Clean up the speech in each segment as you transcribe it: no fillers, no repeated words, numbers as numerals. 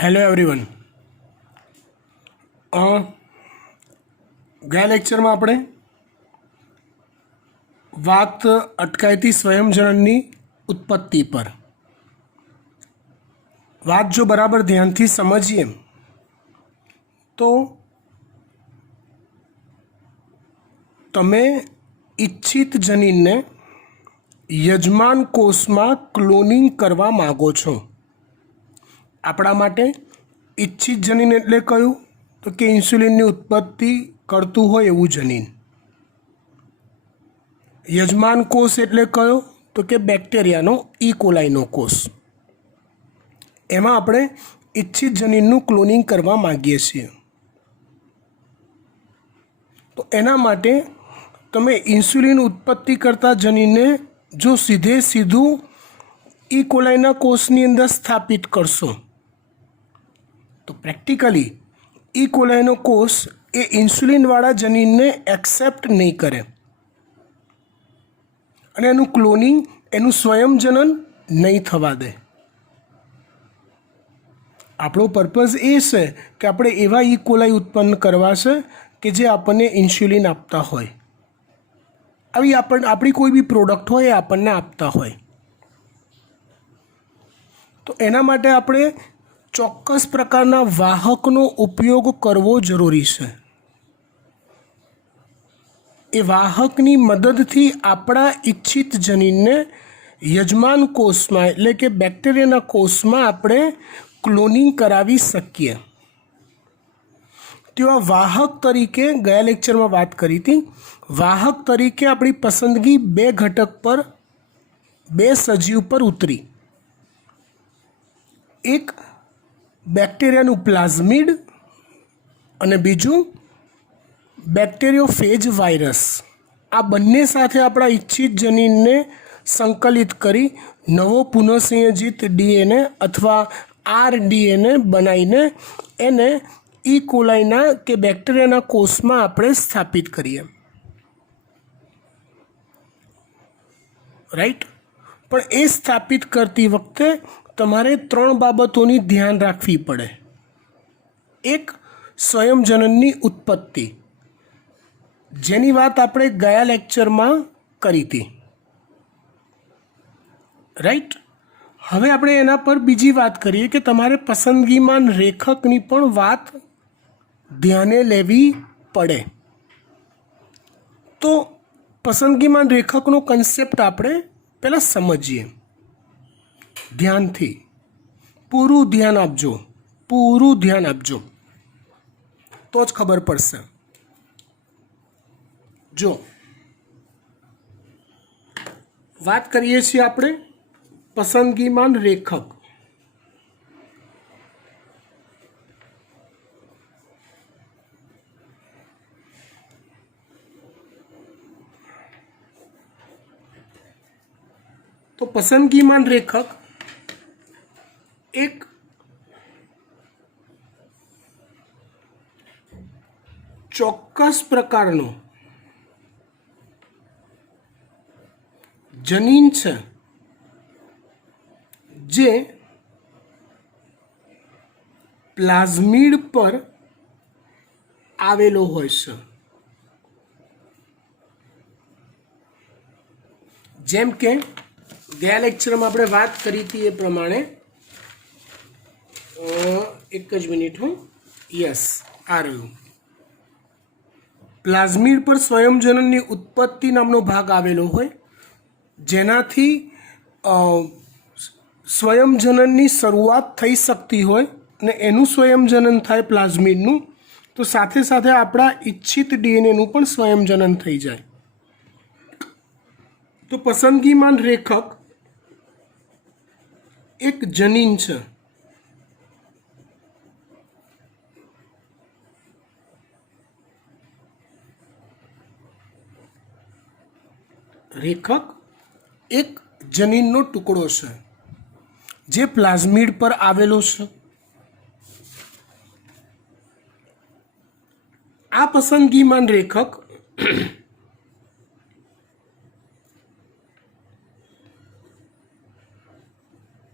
Hello everyone. ગયા લેક્ચરમાં આપણે વાત અટકાયતી સ્વયંજનનની ઉત્પત્તિ પર. વાત જો બરાબર ધ્યાનથી સમજીએ તો તમે ઈચ્છિત જનીનને યજમાન કોષમાં ક્લોનિંગ કરવા માગો છો. આપણા માટે ઈચ્છિત જનીન એટલે કયું? તો કે ઇન્સ્યુલિનની ઉત્પત્તિ કરતું હોય એવું જનીન. યજમાન કોષ એટલે કયો? તો કે બેક્ટેરિયાનો ઇકોલાઈનો કોષ. એમાં આપણે ઈચ્છિત જનીનનું ક્લોનિંગ કરવા માગીએ છીએ. તો એના માટે તમે ઇન્સ્યુલિન ઉત્પત્તિ કરતા જનીનને જો સીધું ઇકોલાઈના કોષની અંદર સ્થાપિત કરશો તો પ્રેક્ટિકલી ઇકોલાઈનો કોષ એ ઇન્સ્યુલિનવાળા જનીનને એક્સેપ્ટ નહીં કરે અને એનું ક્લોનિંગ, એનું સ્વયંજનન નહીં થવા દે. આપણો પર્પઝ એ છે કે આપણે એવા ઇકોલાઈ ઉત્પન્ન કરવા છે કે જે આપણને ઇન્સ્યુલિન આપતા હોય. આવી આપણી કોઈ બી પ્રોડક્ટ હોય એ આપણને આપતા હોય. તો એના માટે આપણે ચોક્કસ પ્રકારના વાહકનો ઉપયોગ કરવો જરૂરી છે. એ વાહકની મદદથી આપણા ઈચ્છિત જનીનને યજમાન કોષમાં એટલે કે બેક્ટેરિયાના કોષમાં આપણે ક્લોનિંગ કરાવી શકીએ. તેવા વાહક તરીકે ગયા લેક્ચરમાં વાત કરી હતી. વાહક તરીકે આપણી પસંદગી બે ઘટક પર, બે સજીવ પર ઉતરી. એક બેક્ટેરિયાનું પ્લાઝમિડ અને બીજું બેક્ટેરિયોફેજ વાયરસ. આ બંને સાથે આપણા ઈચ્છિત જનીનને સંકલિત કરી નવો પુનઃસંયોજિત ડીએનએ અથવા આરડીએનએ બનાવીને એને ઇકોલાઈના કે બેક્ટેરિયાના કોષમાં આપણે સ્થાપિત કરીએ. રાઈટ? પણ એ સ્થાપિત કરતી વખતે તમારે ત્રણ બાબતોની ધ્યાન રાખવી પડે. એક, સ્વયંજનનની ઉત્પત્તિ, જેની વાત આપણે ગયા લેક્ચરમાં કરી હતી. રાઈટ? હવે આપણે એના પર બીજી વાત કરીએ કે તમારે પસંદગીમાન રેખકની પણ વાત ધ્યાને લેવી પડે. તો પસંદગીમાન રેખકનો કન્સેપ્ટ આપણે પહેલાં સમજીએ ધ્યાનથી. પૂરું ધ્યાન આપજો, પૂરું ધ્યાન આપજો, તો જ ખબર પડશે. જો વાત કરીએ છીએ આપણે પસંદગીમાન રેખક. તો પસંદગીમાન રેખક એક ચોક્કસ પ્રકારનો જનીન છે જે પ્લાઝમિડ પર આવેલો હોય છે. જેમ કે ગયા લેક્ચરમાં આપણે વાત કરી હતી એ પ્રમાણે, એક જ મિનિટ હું, યસ આ રહ્યું. પ્લાઝમિડ પર સ્વયંજનનની ઉત્પત્તિ નામનો ભાગ આવેલો હોય, જેનાથી સ્વયંજનનની શરૂઆત થઈ શકતી હોય અને એનું સ્વયંજનન થાય પ્લાઝમિડનું, તો સાથે સાથે આપણા ઈચ્છિત ડીએનએનું પણ સ્વયંજનન થઈ જાય. તો પસંદગીમાન રેખક એક જનીન છે. રેખક એક જનીનનો ટુકડો છે જે પ્લાઝમિડ પર આવેલો છે. આ પસંદગીમાન રેખક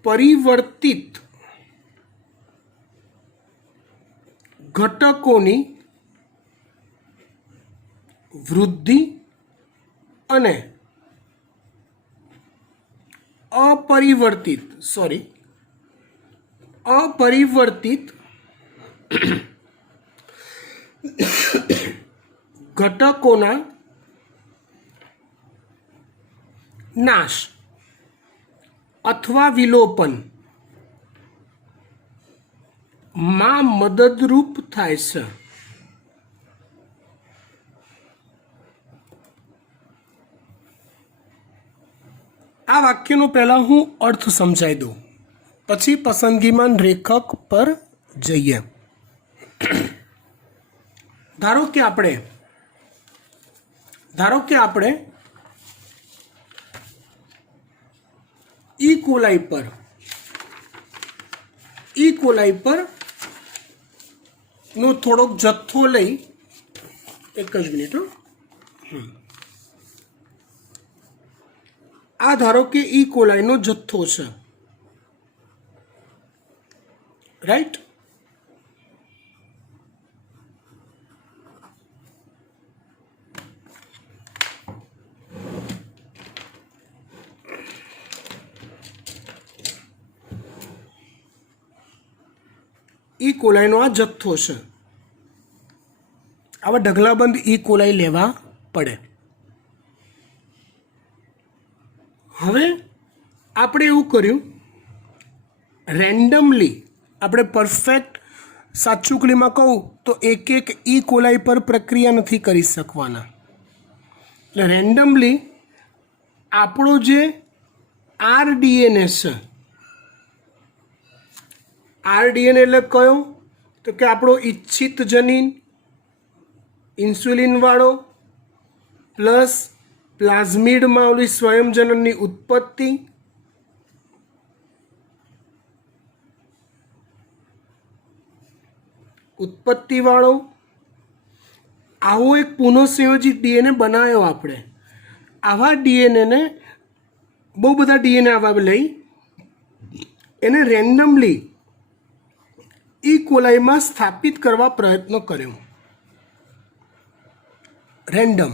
પરિવર્તિત ઘટકોની વૃદ્ધિ અને અપરિવર્તિત ઘટકોના નાશ અથવા વિલોપન માં મદદરૂપ થાય છે. આ વાક્યનો પહેલાં હું અર્થ સમજાવી દઉં, પછી પસંદગીમાન રેખક પર જઈએ. ધારો કે આપણે ઈ કોલાઈ પર નો થોડોક જથ્થો લઈ, એક જ મિનિટ, આ ધારો કે ઈ કોલાઈનો જથ્થો છે, રાઈટ? ઈ કોલાઈનો આ જથ્થો છે. આવા ઢગલાબંધ ઈ કોલાઈ લેવા પડે. હવે આપણે એવું કર્યું, રેન્ડમલી આપણે પરફેક્ટ સાચુકલીમાં કહું તો એક ઈ કોલાઈ પર પ્રક્રિયા નથી કરી શકવાના. એટલે રેન્ડમલી આપણો જે આરડીએનએ છે, આરડીએનએ એટલે કયો? તો કે આપણો ઈચ્છિત જનીન ઇન્સ્યુલિનવાળો પ્લસ પ્લાઝમિડમાં ઓલી સ્વયંજનનની ઉત્પત્તિ, ઉત્પત્તિવાળો આવો એક પુનઃસંયોજિત ડીએનએ બનાવ્યો આપણે. આવા ડીએનએને બહુ બધા ડીએનએ આવા લઈ એને રેન્ડમલી ઈ કોલાઈમાં સ્થાપિત કરવા પ્રયત્ન કર્યો. રેન્ડમ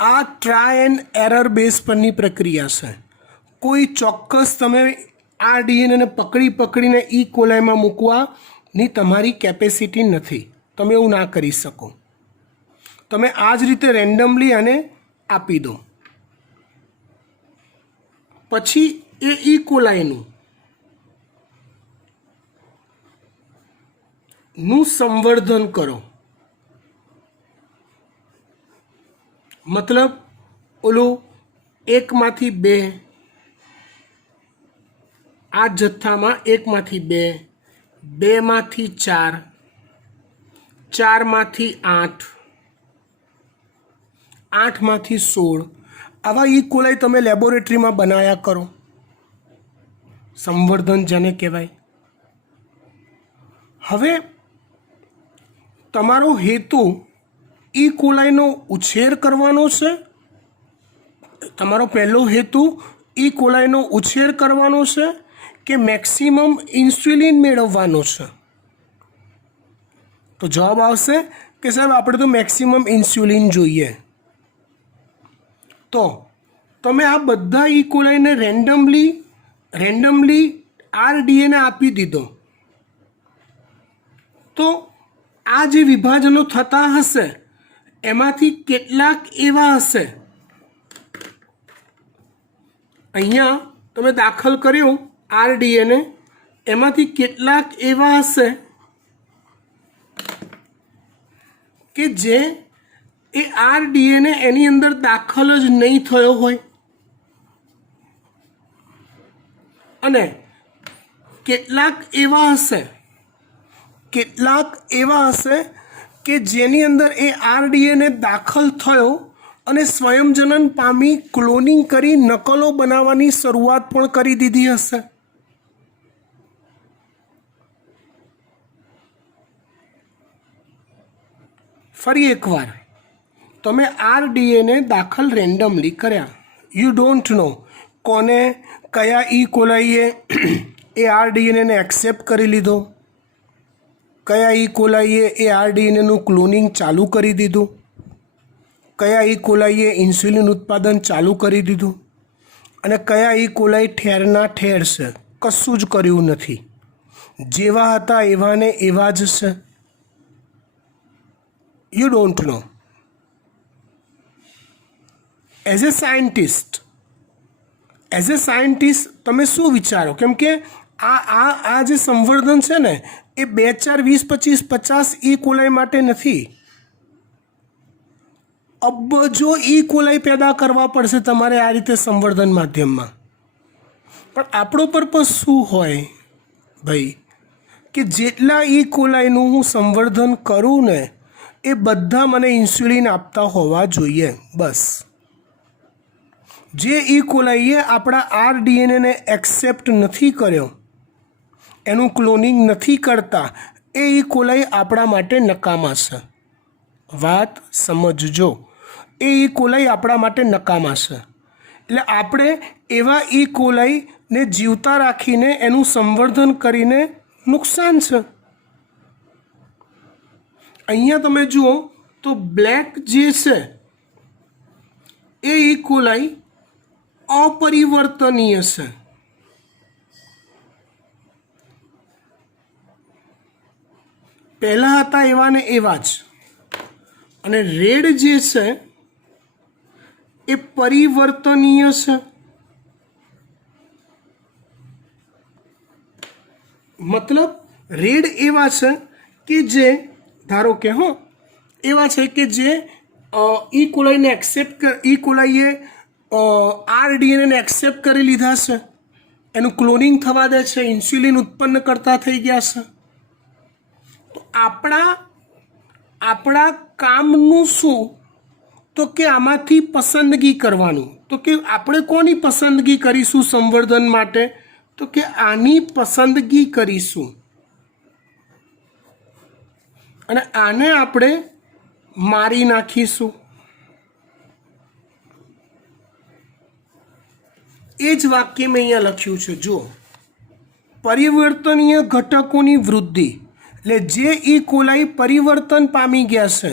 આ ટ્રાય એન્ડ એરર બેઝ પરની પ્રક્રિયા છે. કોઈ ચોક્કસ તમે આ ડીએનએને પકડીને ઈ કોલાઈમાં મૂકવાની તમારી કેપેસિટી નથી. તમે એવું ના કરી શકો. તમે આ જ રીતે રેન્ડમલી આને આપી દો. પછી એ ઈ કોલાઈનું સંવર્ધન કરો. મતલબ ઓલું 1માંથી 2, આ જથ્થામાં 1માંથી 2, 2માંથી 4, 4માંથી 8, 8માંથી 16 આવા ઈ કોલાઈ તમે લેબોરેટરીમાં બનાવ્યા કરો. સંવર્ધન જેને કહેવાય. હવે તમારો હેતુ ઈ કોલાઈનો ઉછેર કરવાનો છે. તમારો પહેલો હેતુ ઈ કોલાઈનો ઉછેર કરવાનો છે કે મેક્સિમમ ઇન્સ્યુલિન મેળવવાનો છે? તો જવાબ આવશે કે સાહેબ આપણે તો મેક્સિમમ ઇન્સ્યુલિન જોઈએ. તો તમે આ બધા ઈ કોલાઈને રેન્ડમલી આરડીએને આપી દીધો. તો આ જે વિભાજનો થતા હશે એમાંથી કેટલાક એવા હશે, અહીંયા તમે દાખલ કર્યું આરડીએને, એમાંથી કેટલાક એવા હશે કે જે એ આરડીએને એની અંદર દાખલ જ નહીં થયો હોય, અને કેટલાક એવા હશે કે જેની અંદર એ આરડીએને દાખલ થયો અને સ્વયંજનન પામી ક્લોનિંગ કરી નકલો બનાવવાની શરૂઆત પણ કરી દીધી હશે. ફરી એકવાર, તમે આરડીએને દાખલ રેન્ડમલી કર્યા. યુ ડોન્ટ નો કોને કયા ઈ કોલાઈએ એ આરડીએનએને એક્સેપ્ટ કરી લીધો, કયા ઈ કોલાઈએ એ આરડીએનએનું ક્લોનિંગ ચાલુ કરી દીધું? કયા ઈ કોલાઈએ ઇન્સ્યુલિન ઉત્પાદન ચાલુ કરી દીધું? અને કયા ઈ કોલાઈ ઠેરના ઠેર છે, કશું જ કર્યું નથી, જેવા હતા એવા ને એવા જ છે? You don't know. As a scientist તમે શું વિચારો? કેમ કે આ જે સંવર્ધન છે ને એ 2, 4, 20, 25, 50 ઈ કોલાઈ માટે નથી. અબજો ઈ કોલાઈ પેદા કરવા પડશે તમારે આ રીતે સંવર્ધન માધ્યમમાં. પણ આપણો પર્પઝ શું હોય ભાઈ? કે જેટલા ઈ કોલાઈનું હું સંવર્ધન કરું ને એ બધા મને ઇન્સ્યુલિન આપતા હોવા જોઈએ, બસ. જે ઈ કોલાઈએ આપણા આરડીએનએને એક્સેપ્ટ નથી કર્યો, એનું ક્લોનિંગ નથી કરતા, એ ઈ કોલાઈ આપણા માટે નકામા છે. વાત સમજજો, એ ઈ કોલાઈ આપણા માટે નકામા છે. એટલે આપણે એવા ઈ કોલાઈને જીવતા રાખીને એનું સંવર્ધન કરીને નુકસાન છે. અહીંયા તમે જુઓ તો બ્લેક જે છે એ ઈ કોલાઈ અપરિવર્તનીય છે. પહેલા હતા એવા ને એવા જ. અને રેડ જે છે એ પરિવર્તનીય છે. મતલબ રેડ એવા છે કે જે ધારો કે એવા છે કે જે ઈ કોલાઈને ઈ કોલાઈએ આરડીએનએને એક્સેપ્ટ કરી લીધા છે, એનું ક્લોનિંગ થવા દે છે, ઇન્સ્યુલિન ઉત્પન્ન કરતા થઈ ગયા છે. તો આપણા કામનું શું? તો કે આમાંથી પસંદગી કરવાનું. તો કે આપણે કોની પસંદગી કરીશું સંવર્ધન માટે? તો કે આની પસંદગી કરીશું અને આને આપણે મારી નાખીશું. એ જ વાક્ય મેં અહીંયા લખ્યું છે. જુઓ, પરિવર્તનીય ઘટકોની વૃદ્ધિ, એટલે જે ઈ કોલાઈ પરિવર્તન પામી ગયા છે,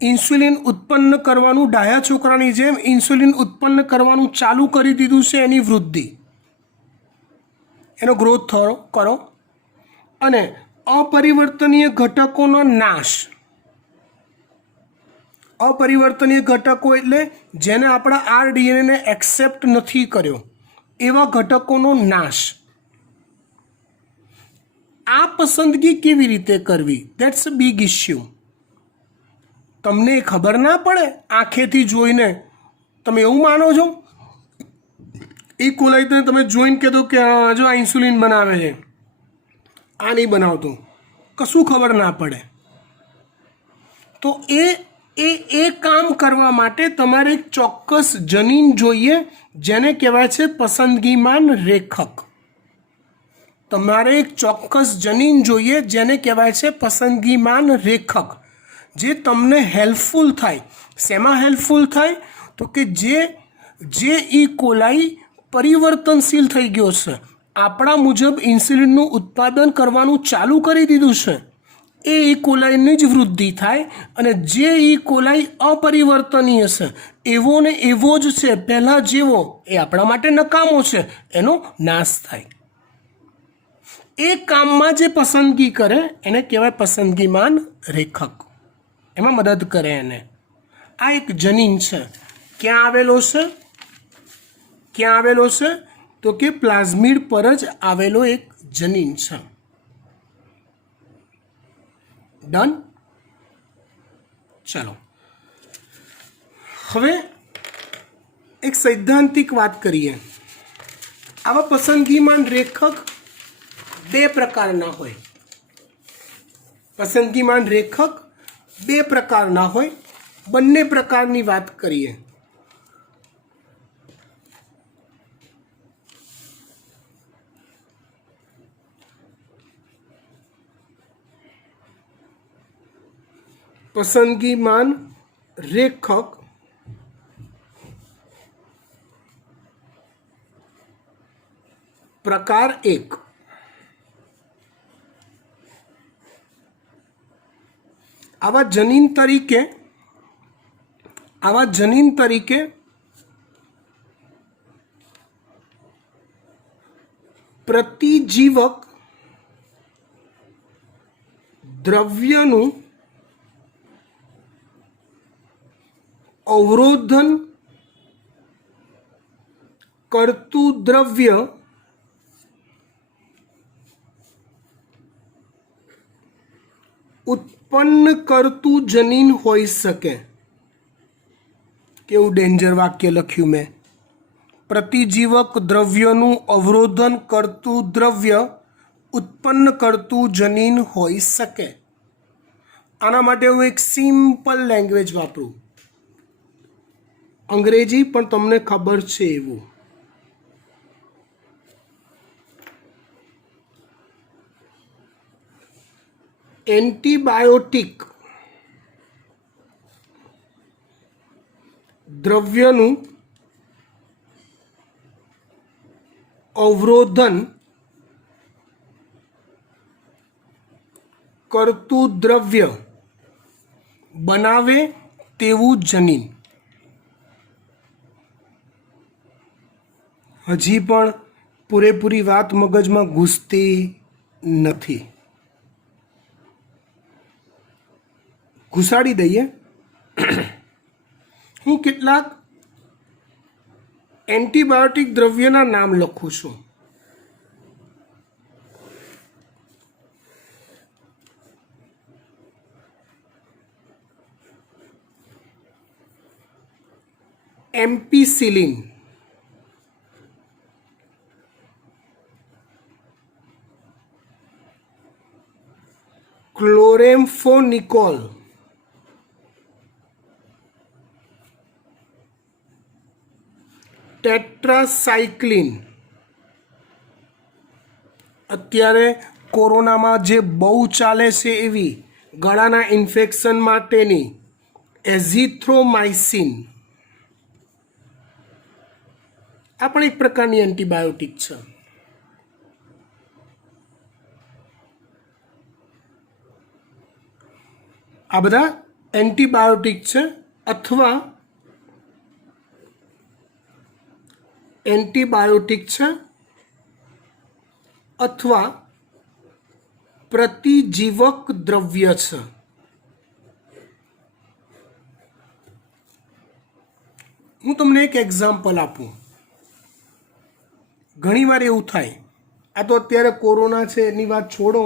ઇન્સ્યુલિન ઉત્પન્ન કરવાનું, ડાયા છોકરાની જેમ ઇન્સ્યુલિન ઉત્પન્ન કરવાનું ચાલુ કરી દીધું છે, એની વૃદ્ધિ, એનો ગ્રોથ કરો. અને અપરિવર્તનીય ઘટકોનો નાશ. અપરિવર્તનીય ઘટકો એટલે જેને આપણા આરડીએનએને એક્સેપ્ટ નથી કર્યો એવા ઘટકોનો નાશ. આ પસંદગી કેવી રીતે કરવી? That's a big issue. તમને ખબર ના પડે આંખેથી જોઈને? તમે એવું માનો છો એ કોલાઈને તમે જોઈને કહેતો કે જો આ ઇન્સ્યુલિન બનાવે છે, આ નહીં બનાવતો, કશું ખબર ના પડે. તો એ કામ કરવા માટે તમારે એક ચોક્કસ જનીન જોઈએ, જેને કહેવાય છે પસંદગીમાન રેખક. તમારે એક ચોક્કસ જનીન જોઈએ જેને કહેવાય છે પસંદગીમાન રેખક, જે તમને હેલ્પફુલ થાય. શેમાં હેલ્પફુલ થાય? તો કે જે ઈ કોલાઈ પરિવર્તનશીલ થઈ ગયો છે, આપણા મુજબ ઇન્સ્યુલિનનું ઉત્પાદન કરવાનું ચાલુ કરી દીધું છે, એ ઈ કોલાઈની જ વૃદ્ધિ થાય. અને જે ઈ કોલાઈ અપરિવર્તનીય છે, એવો ને એવો જ છે, પહેલાં જેવો, એ આપણા માટે નકામો છે, એનો નાશ થાય. એ કામમાં જે પસંદગી કરે એને કહેવાય પસંદગીમાન રેખક. એમાં મદદ કરે એને. આ એક જનીન છે. ક્યાં આવેલો છે? તો કે પ્લાઝમિડ પર જ આવેલો એક જનીન છે. ડન. ચલો, હવે એક સૈદ્ધાંતિક વાત કરીએ. આવા પસંદગીમાન રેખક બે પ્રકારના હોય. પસંદગીમાન રેખક બે પ્રકારના હોય. બંને પ્રકારની વાત કરીએ. પસંદગીમાન રેખક પ્રકાર 1. આવા જનીન તરીકે પ્રતિજીવક દ્રવ્યનું અવરોધન કરતું દ્રવ્ય ઉત્પન્ન કરતું જનીન હોઈ શકે. કેવું ડેન્જર વાક્ય લખ્યું મેં. પ્રતિજીવક દ્રવ્યનું અવરોધન કરતું દ્રવ્ય ઉત્પન્ન કરતું જનીન હોઈ શકે. આના માટે હું એક સિમ્પલ લેંગ્વેજ વાપરું, અંગ્રેજી પણ તમને ખબર છે એવું. એન્ટીબાયોટિક દ્રવ્યનું અવરોધન કરતું દ્રવ્ય બનાવે તેવું જનીન. હજી પણ પૂરેપૂરી વાત મગજમાં ઘૂસતી નથી. ઘુસાડી દઈએ. હું કેટલાક એન્ટીબાયોટિક દ્રવ્યના નામ લખું છું. એમ્પિસિલિન, ક્લોરેમ્ફોનિકોલ, ટેટ્રાસાઇક્લિન. અત્યારે કોરોનામાં જે બહુ ચાલે છે એવી ગળાના ઇન્ફેક્શન માટેની એઝિથ્રોમાઇસિન, આ પણ એક પ્રકારની એન્ટીબાયોટિક છે. આ બધા એન્ટીબાયોટિક છે અથવા પ્રતિજીવક દ્રવ્ય છે. હું તમને એક એક્ઝામ્પલ આપું. ઘણીવાર એવું થાય, આ તો અત્યારે કોરોના છે એની વાત છોડો,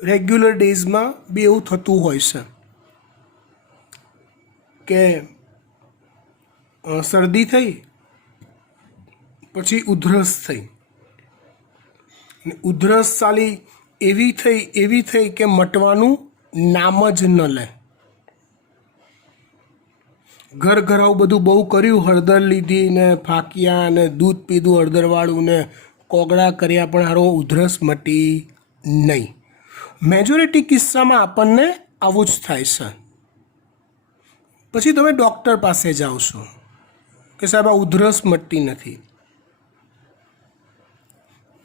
રેગ્યુલર ડેઝમાં બી એવું થતું હોય છે કે શરદી થઈ પછી ઉધરસ થઈ, ઉધરસ સાલી એવી થઈ કે મટવાનું નામ જ ન લે. ઘરાવ બધું બહુ કર્યું, હળદર લીધી ને ફાંક્યા ને દૂધ પીધું હળદરવાળું ને કોગળા કર્યા, પણ હારો ઉધરસ મટી નહીં. મેજોરિટી કિસ્સામાં આપણને આવું જ થાય છે. પછી તમે ડૉક્ટર પાસે જાઓ છો કે સાહેબ આ ઉધરસ મટતી નથી.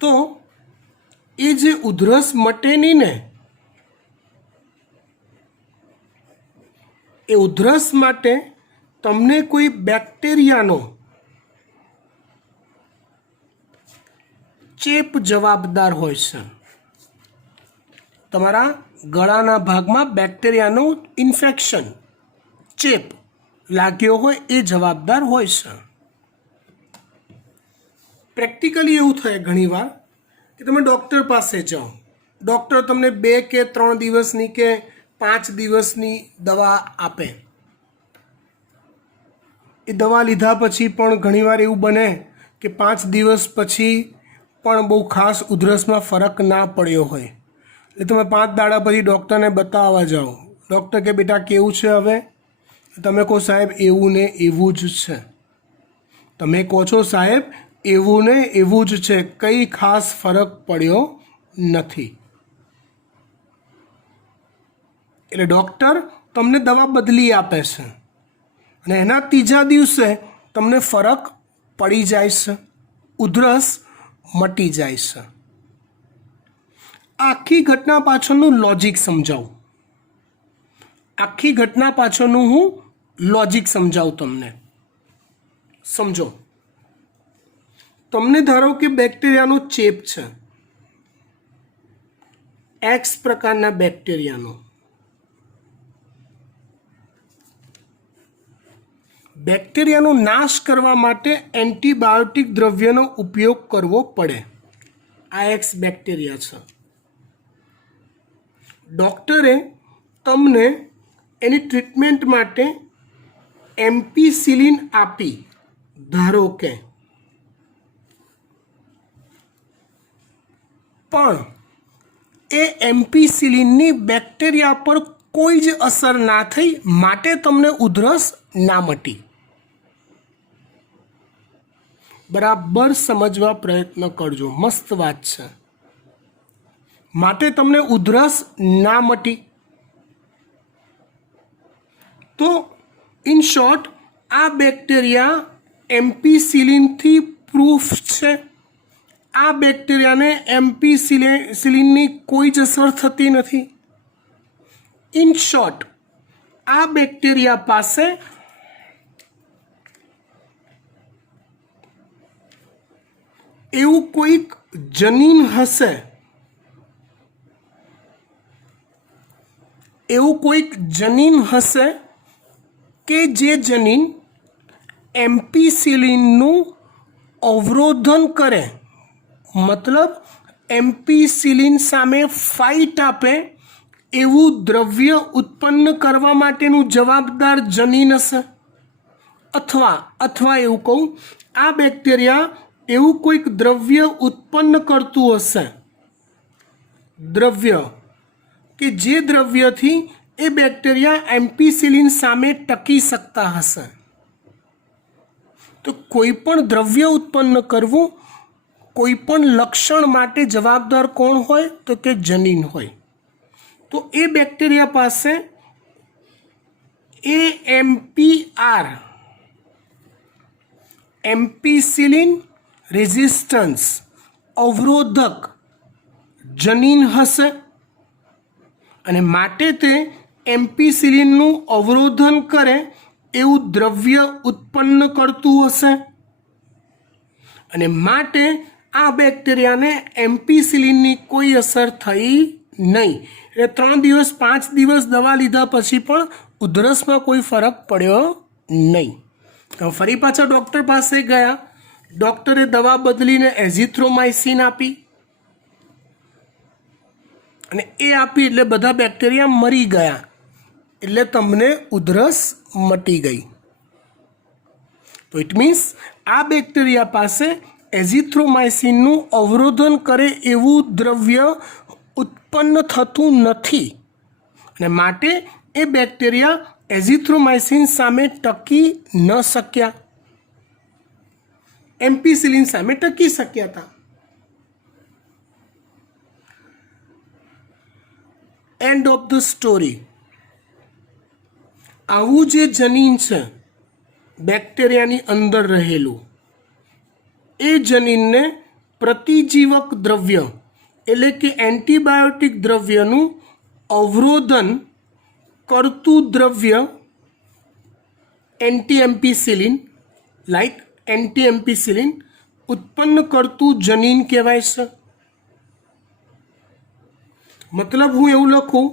તો એ જે ઉધરસ મટે નહીં ને, એ ઉધરસ માટે તમને કોઈ બેક્ટેરિયાનો ચેપ જવાબદાર હોય છે. તમારા ગળાના ભાગમાં બેક્ટેરિયાનું ઇન્ફેક્શન, ચેપ લાગ્યો હોય એ જવાબદાર હોય છે. પ્રેક્ટિકલી એવું થાય ઘણીવાર કે તમે ડૉક્ટર પાસે જાઓ, ડૉક્ટર તમને 2 કે 3 દિવસની કે 5 દિવસની દવા આપે. એ દવા લીધા પછી પણ ઘણીવાર એવું બને કે 5 દિવસ પછી પણ બહુ ખાસ ઉધરસમાં ફરક ના પડ્યો હોય. એટલે તમે 5 દાડા પછી ડૉક્ટરને બતાવવા જાઓ. ડૉક્ટર કે બેટા કેવું છે હવે? તમે કહો સાહેબ એવું ને એવું જ છે. તમે કહો છો સાહેબ એવું ને એવું જ છે, કંઈ ખાસ ફરક પડ્યો નથી. એટલે ડૉક્ટર તમને દવા બદલી આપે છે અને એના 3જા દિવસે તમને ફરક પડી જાય છે, ઉધરસ મટી જાય છે. આખી ઘટના પાછળનું લોજિક સમજાવું. આખી ઘટના પાછળનું હું લોજિક સમજાવું તમને. સમજો, તમને ધારો કે બેક્ટેરિયાનો ચેપ છે, એક્સ પ્રકારના બેક્ટેરિયાનો. બેક્ટેરિયાનો નાશ કરવા માટે એન્ટીબાયોટિક દ્રવ્યનો ઉપયોગ કરવો પડે. આ એક્સ બેક્ટેરિયા છે. ડૉક્ટરે તમને એની ટ્રીટમેન્ટ માટે એમ્પિસિલિન આપી, ધારો કે, પણ એ એમ્પિસિલિનની બેક્ટેરિયા પર કોઈ જ અસર ના થઈ, માટે તમને ઉધરસ ના મટી. બરાબર સમજવા પ્રયત્ન કરજો, મસ્ત વાત છે. માટે તમને ઉધરસ ના મટી. તો ઇન શોર્ટ, આ બેક્ટેરિયા એમ્પિસિલિનથી પ્રૂફ છે. આ બેક્ટેરિયાને એમ્પિસિલિનની કોઈ જ અસર થતી નથી. ઇન શોર્ટ, આ બેક્ટેરિયા પાસે એવું કોઈક જનીન હશે, કે જે જનીન એમ્પિસિલિનનું અવરોધન કરે, મતલબ એમ્પિસિલિન સામે ફાઇટ આપે એવું દ્રવ્ય ઉત્પન્ન કરવા માટેનું જવાબદાર જનીન હશે. અથવા એવું કહું, આ બેક્ટેરિયા એવું કોઈક દ્રવ્ય ઉત્પન્ન કરતું હશે, દ્રવ્ય કે જે દ્રવ્યથી એ બેક્ટેરિયા એમ્પિસિલિન સામે ટકી શકતા હશે. તો કોઈ પણ દ્રવ્ય ઉત્પન્ન કરવું, કોઈ પણ લક્ષણ માટે જવાબદાર કોણ હોય? તો કે જનીન હોય. તો એ બેક્ટેરિયા પાસે AMPR, એમ્પિસિલિન રેઝિસ્ટન્સ અવરોધક જનીન હશે, અને માટે તે એમ્પિસિલિનનું અવરોધન કરે એવું દ્રવ્ય ઉત્પન્ન કરતું હશે, અને માટે આ બેક્ટેરિયાને એમ્પિસિલિનની કોઈ અસર થઈ નહીં. એટલે 3 દિવસ 5 દિવસ દવા લીધા પછી પણ ઉધરસમાં કોઈ ફરક પડ્યો નહીં. તો ફરી પાછા ડૉક્ટર પાસે ગયા. ડૉક્ટરે દવા બદલીને એઝિથ્રોમાઇસિન આપી, અને એ આપી એટલે બધા બેક્ટેરિયા મરી ગયા, એટલે તમને ઉધરસ મટી ગઈ. તો ઇટ મીન્સ આ બેક્ટેરિયા પાસે એઝિથ્રોમાઇસિનનું અવરોધન કરે એવું દ્રવ્ય ઉત્પન્ન થતું નથી, અને માટે એ બેક્ટેરિયા એઝિથ્રોમાઇસિન સામે ટકી ન શક્યા, એમ્પિસિલિન સામે ટકી શક્યા હતા. End of the story. આવું જે જનીન છે બેક્ટેરિયાની અંદર રહેલું, એ જનીનને પ્રતિજીવક દ્રવ્ય એટલે કે એન્ટીબાયોટિક દ્રવ્યનું અવરોધન કરતું દ્રવ્ય એન્ટીએમ્પિસિલિન ઉત્પન્ન કરતું જનીન કહેવાય છે. મતલબ હું એવું લખું,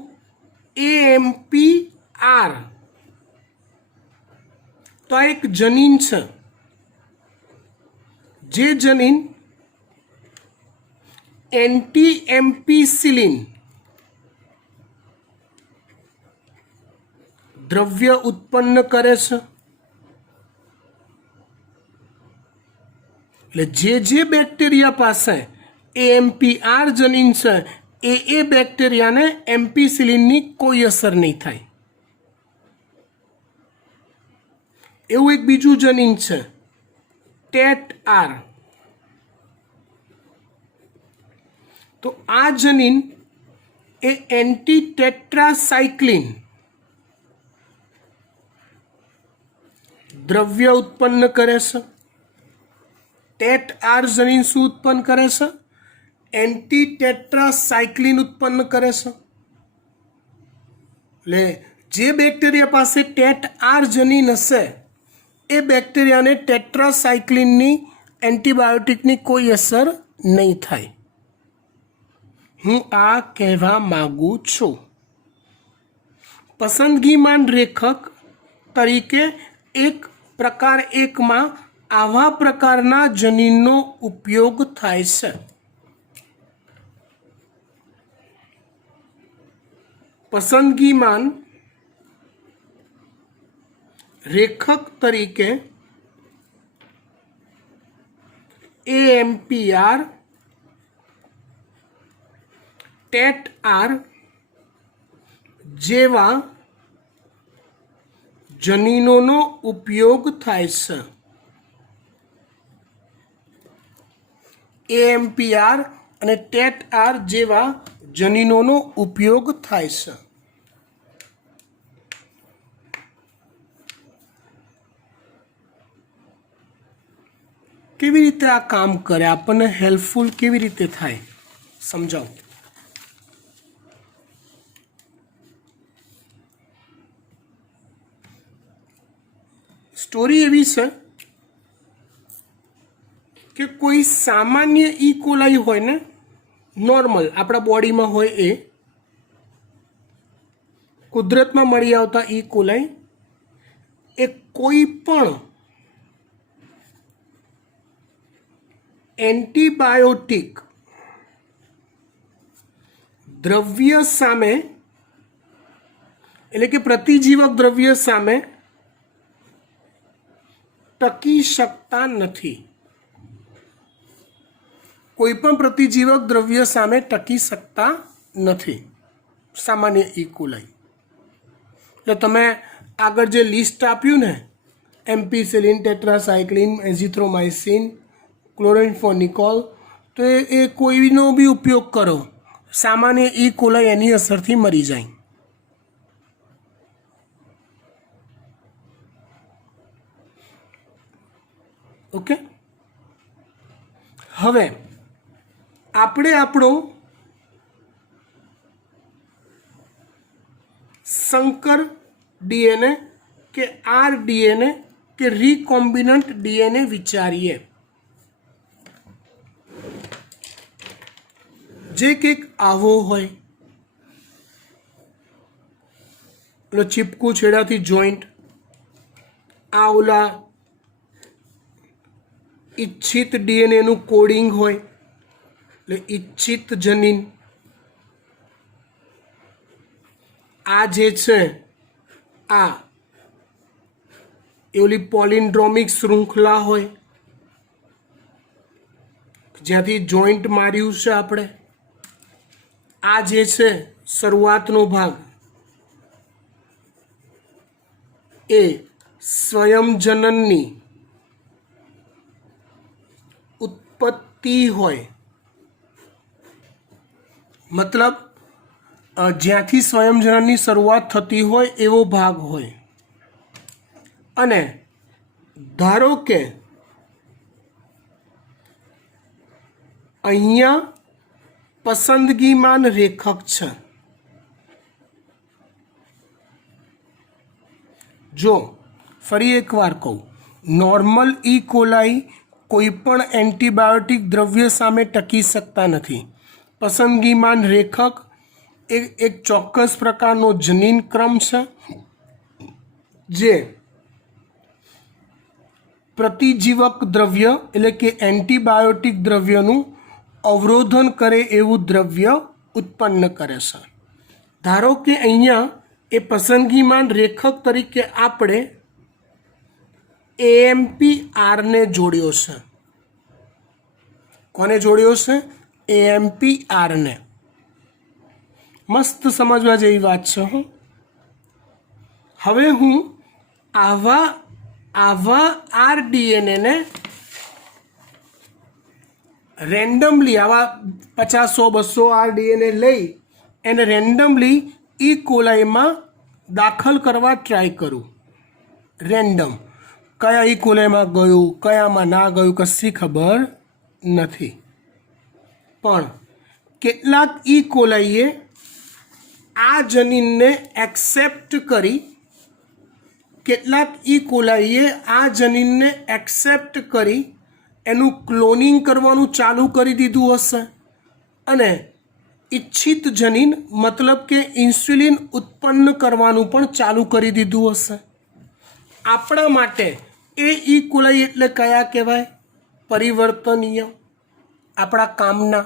AMPR તો આ એક જનીન છે, જે જનીન એન્ટીએમ્પિસિલિન દ્રવ્ય ઉત્પન્ન કરે છે. એટલે જે બેક્ટેરિયા પાસે AMPR જનીન છે, એ બેક્ટેરિયાને એમ્પિસિલિનની કોઈ અસર નહીં થાય. એવું એક બીજું જનીન છે, TET-R. તો આ જનીન એ એન્ટી ટેટ્રાસાયક્લિન દ્રવ્ય ઉત્પન્ન કરે છે. TET-R જનીન શું ઉત્પન્ન કરે છે? એન્ટી ટેટ્રાસાયક્લિન ઉત્પન્ન કરે છે. એટલે જે બેક્ટેરિયા પાસે ટેટ આર જનીન હશે એ બેક્ટેરિયાને ટેટ્રાસાયક્લિનની એન્ટીબાયોટિકની કોઈ અસર નહીં થાય. હું આ કહેવા માગું છું. પસંદગીમાન રેખક તરીકે એક પ્રકાર એકમાં આવા પ્રકારના જનીનનો ઉપયોગ થાય છે. પસંદગીમાન રેખક તરીકે AMPR, ટેટ આર જેવા જનીનોનો ઉપયોગ થાય છે. AMPR અને ટેટ આર જેવા જનીનોનો ઉપયોગ થાય છે. કેવી રીતે આ કામ કરે, આપણને હેલ્પફુલ કેવી રીતે થાય સમજાવો. સ્ટોરી એવી છે કે કોઈ સામાન્ય ઈ કોલાઈ હોય ને, નોર્મલ આપણા બોડીમાં હોય, એ કુદરતમાં મળી આવતા ઈ કોલાઈ એ કોઈ પણ એન્ટીબાયોટિક દ્રવ્ય સામે, એટલે કે પ્રતિજીવક દ્રવ્ય સામે ટકી શકતા નથી. કોઈ પણ પ્રતિજીવક દ્રવ્ય સામે ટકી શકતા નથી સામાન્ય ઇકોલાઈ. એટલે તમે આગળ જે લિસ્ટ આપ્યું ને, એમ્પિસિલિન, ટેટ્રાસાયક્લિન, એઝિથ્રોમાઇસિન, ક્લોરેન્ફોનિકોલ, તો એ કોઈનો બી ઉપયોગ કરો, સામાન્ય ઇકોલાઈ એની અસરથી મરી જાય. ઓકે, હવે આપણે આપણો સંકર ડીએનએ કે આર ડીએનએ કે રીકોમ્બિનન્ટ ડીએનએ વિચારીએ, જે કંઈક આવો હોય. એટલે ચીપકું છેડાથી જોઈન્ટ, આ ઓલા ઈચ્છિત ડીએનએનું કોડિંગ હોય, એટલે ઈચ્છિત જનીન. આ જે છે આ એ ઓલી પોલિન્ડ્રોમિક શૃંખલા હોય, જ્યાંથી જોઈન્ટ માર્યું છે આપણે. આ જે છે શરૂઆતનો ભાગ, એ સ્વયંજનનની ઉત્પત્તિ હોય, મતલબ જ્યાંથી સ્વયંજનનની શરૂઆત થતી હોય એવો ભાગ હોય. અને ધારો કે અહીંયા પસંદગીમાન રેખક છે. જો ફરી એકવાર કહું, નોર્મલ ઈ કોલાઈ કોઈ પણ એન્ટીબાયોટિક દ્રવ્ય સામે ટકી શકતા નથી. પસંદગીમાન રેખક એક ચોક્કસ પ્રકારનો જનીન ક્રમ છે, જે પ્રતિજીવક દ્રવ્ય એટલે કે એન્ટીબાયોટિક દ્રવ્યનું અવરોધન કરે એવું દ્રવ્ય ઉત્પન્ન કરે છે. ધારો કે અહીંયા એ પસંદગીમાન રેખક તરીકે આપણે AMPRને જોડ્યો છે. કોને જોડ્યો છે? AMPRને. મસ્ત સમજવા જેવી વાત છે. હવે હું આવા RDNAને રેન્ડમલી, આવા 50-100-200 RDNA લઈ એને રેન્ડમલી ઈ કોલાઈમાં દાખલ કરવા ટ્રાય કરું. રેન્ડમ કયા ઈ કોલાઈમાં ગયું, કયામાં ના ગયું, કશી ખબર નથી. પણ કેટલાક ઈ કોલાઈએ આ જનીનને એક્સેપ્ટ કરી, કેટલાક ઈ કોલાઈએ આ જનીનને એક્સેપ્ટ કરી એનું ક્લોનિંગ કરવાનું ચાલુ કરી દીધું હશે અને ઈચ્છિત જનીન મતલબ કે ઇન્સ્યુલિન ઉત્પન્ન કરવાનું પણ ચાલુ કરી દીધું હશે. આપણા માટે એ ઈ કોલાઈ એટલે કયા કહેવાય? પરિવર્તનીય, આપણા કામના,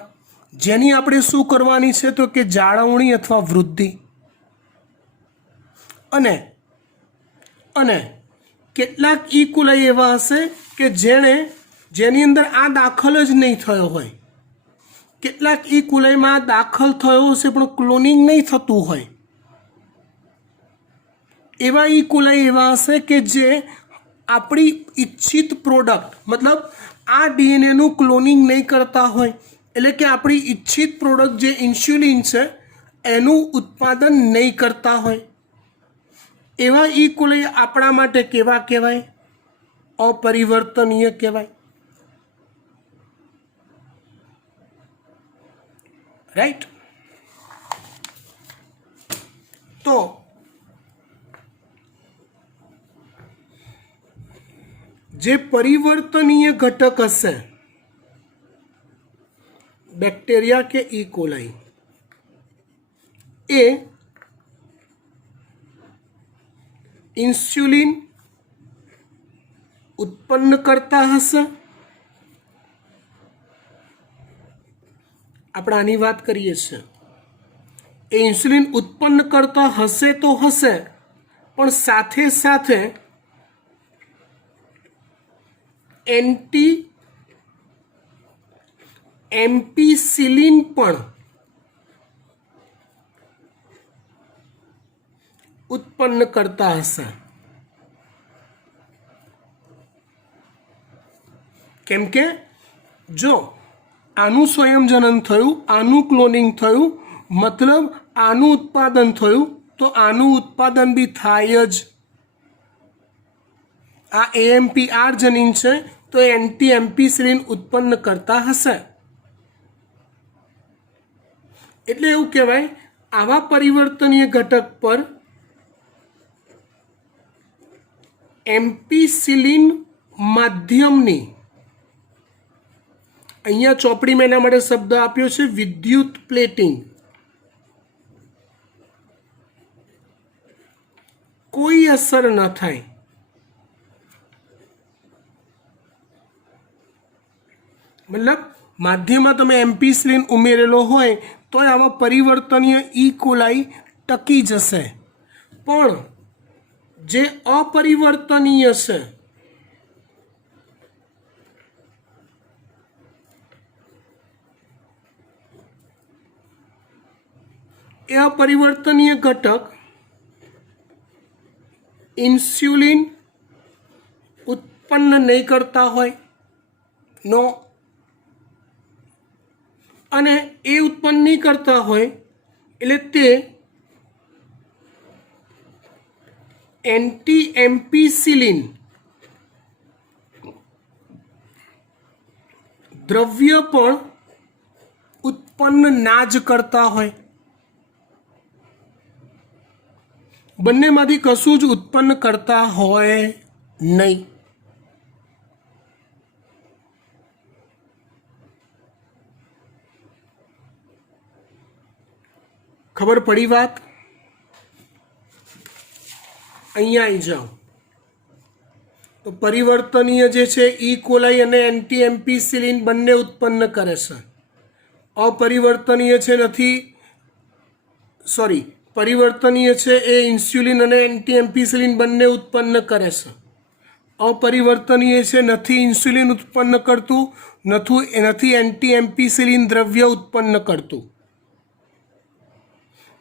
જેની આપણે શું કરવાની છે તો કે જાળવણી અથવા વૃદ્ધિ. અને અને કેટલાક ઈ કોલાઈ એવા હશે કે જેની અંદર આ દાખલ જ નહીં થયો હોય. કેટલાક ઈ કોલાઈમાં દાખલ થયો હશે પણ ક્લોનિંગ નહીં થતું હોય. એવા ઈ કોલાઈ એવા હશે કે જે આપણી ઈચ્છિત પ્રોડક્ટ મતલબ આ ડીએનએનું ક્લોનિંગ નહીં કરતા હોય, એટલે કે આપણી ઈચ્છિત પ્રોડક્ટ જે ઇન્સ્યુલિન છે એનું ઉત્પાદન નહીં કરતા હોય. એવા ઈ કોલાઈ આપણા માટે કેવા કહેવાય? અપરિવર્તનીય કહેવાય. રાઈટ? તો જે પરિવર્તનીય ઘટક હશે બેક્ટેરિયા કે ઈ કોલાઈ, એ ઇન્સ્યુલિન ઉત્પન્ન કરતા હશે. આપણે આની વાત કરીએ છીએ. એ ઇન્સ્યુલિન ઉત્પન્ન કરતા હશે તો હશે, પણ સાથે સાથે એમ્પીસિલિન પણ ઉત્પન્ન કરતા હશે. કેમ કે જો આનું સ્વયંજનન થયું, આનું ક્લોનિંગ થયું, મતલબ આનું ઉત્પાદન થયું, તો આનું ઉત્પાદન બી થાય જ. આ AMPR જનીન છે તો એમ્પીસિલિન ઉત્પન્ન કરતા હશે. એટલે એવું કહેવાય આવા પરિવર્તનીય ઘટક પર એમ્પીસિલિન માધ્યમની, અહીંયા ચોપડીમાં એના માટે શબ્દ આપ્યો છે વિદ્યુત પ્લેટિંગ, કોઈ અસર ન થાય. મતલબ માધ્યમમાં તમે એમ્પીસિલિન ઉમેરેલો હોય તો આવા પરિવર્તનીય ઈ કોલાઈ ટકી જશે. પણ જે અપરિવર્તનીય છે એ અપરિવર્તનીય ઘટક ઇન્સ્યુલિન ઉત્પન્ન નહીં કરતા હોય નો, અને એ ઉત્પન્ન નહીં કરતા હોય એટલે તે એમ્પીસિલિન દ્રવ્ય પણ ઉત્પન્ન ના જ કરતા હોય. બંનેમાંથી કશું જ ઉત્પન્ન કરતા હોય નહીં. ખબર પડી વાત? અહીંયા આવી જાઓ તો પરિવર્તનીય જે છે ઈ કોલાઈ અને એમ્પીસિલિન બંને ઉત્પન્ન કરે છે. અપરિવર્તનીય છે નથી, સોરી, પરિવર્તનીય છે એ ઇન્સ્યુલિન અને એમ્પીસિલિન બંને ઉત્પન્ન કરે છે. અપરિવર્તનીય છે નથી ઇન્સ્યુલિન ઉત્પન્ન કરતું, નથી એમ્પીસિલિન દ્રવ્ય ઉત્પન્ન કરતું.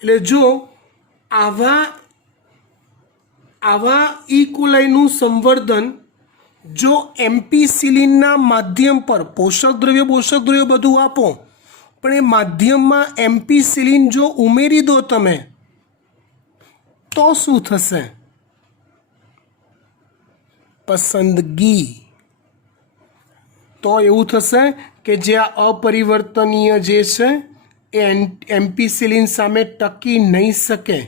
એટલે જો આવા ઈ કોલાઈનું સંવર્ધન જો એમ્પીસિલિનના માધ્યમ પર પોષક દ્રવ્ય બધું આપો, પણ એ માધ્યમમાં એમ્પીસિલિન જો ઉમેરી દો તમે તો શું થશે? પસંદગી. તો એવું થશે કે જે આ અપરિવર્તનીય જે છે એ એમ્પિસિલિન સામે ટકી નહીં શકે,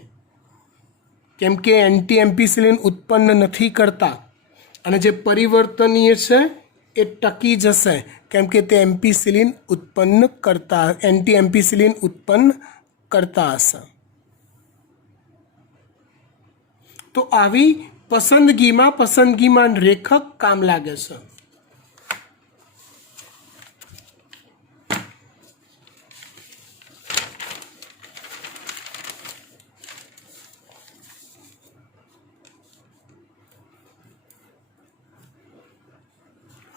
કેમ કે એન્ટી એમ્પિસિલિન ઉત્પન્ન નથી કરતા, અને જે પરિવર્તનીય છે એ ટકી જશે કેમ કે તે એમ્પિસિલિન ઉત્પન્ન કરતા, એન્ટી એમ્પિસિલિન ઉત્પન્ન કરતા હશે. તો આવી પસંદગીમાં રેખક કામ લાગે છે.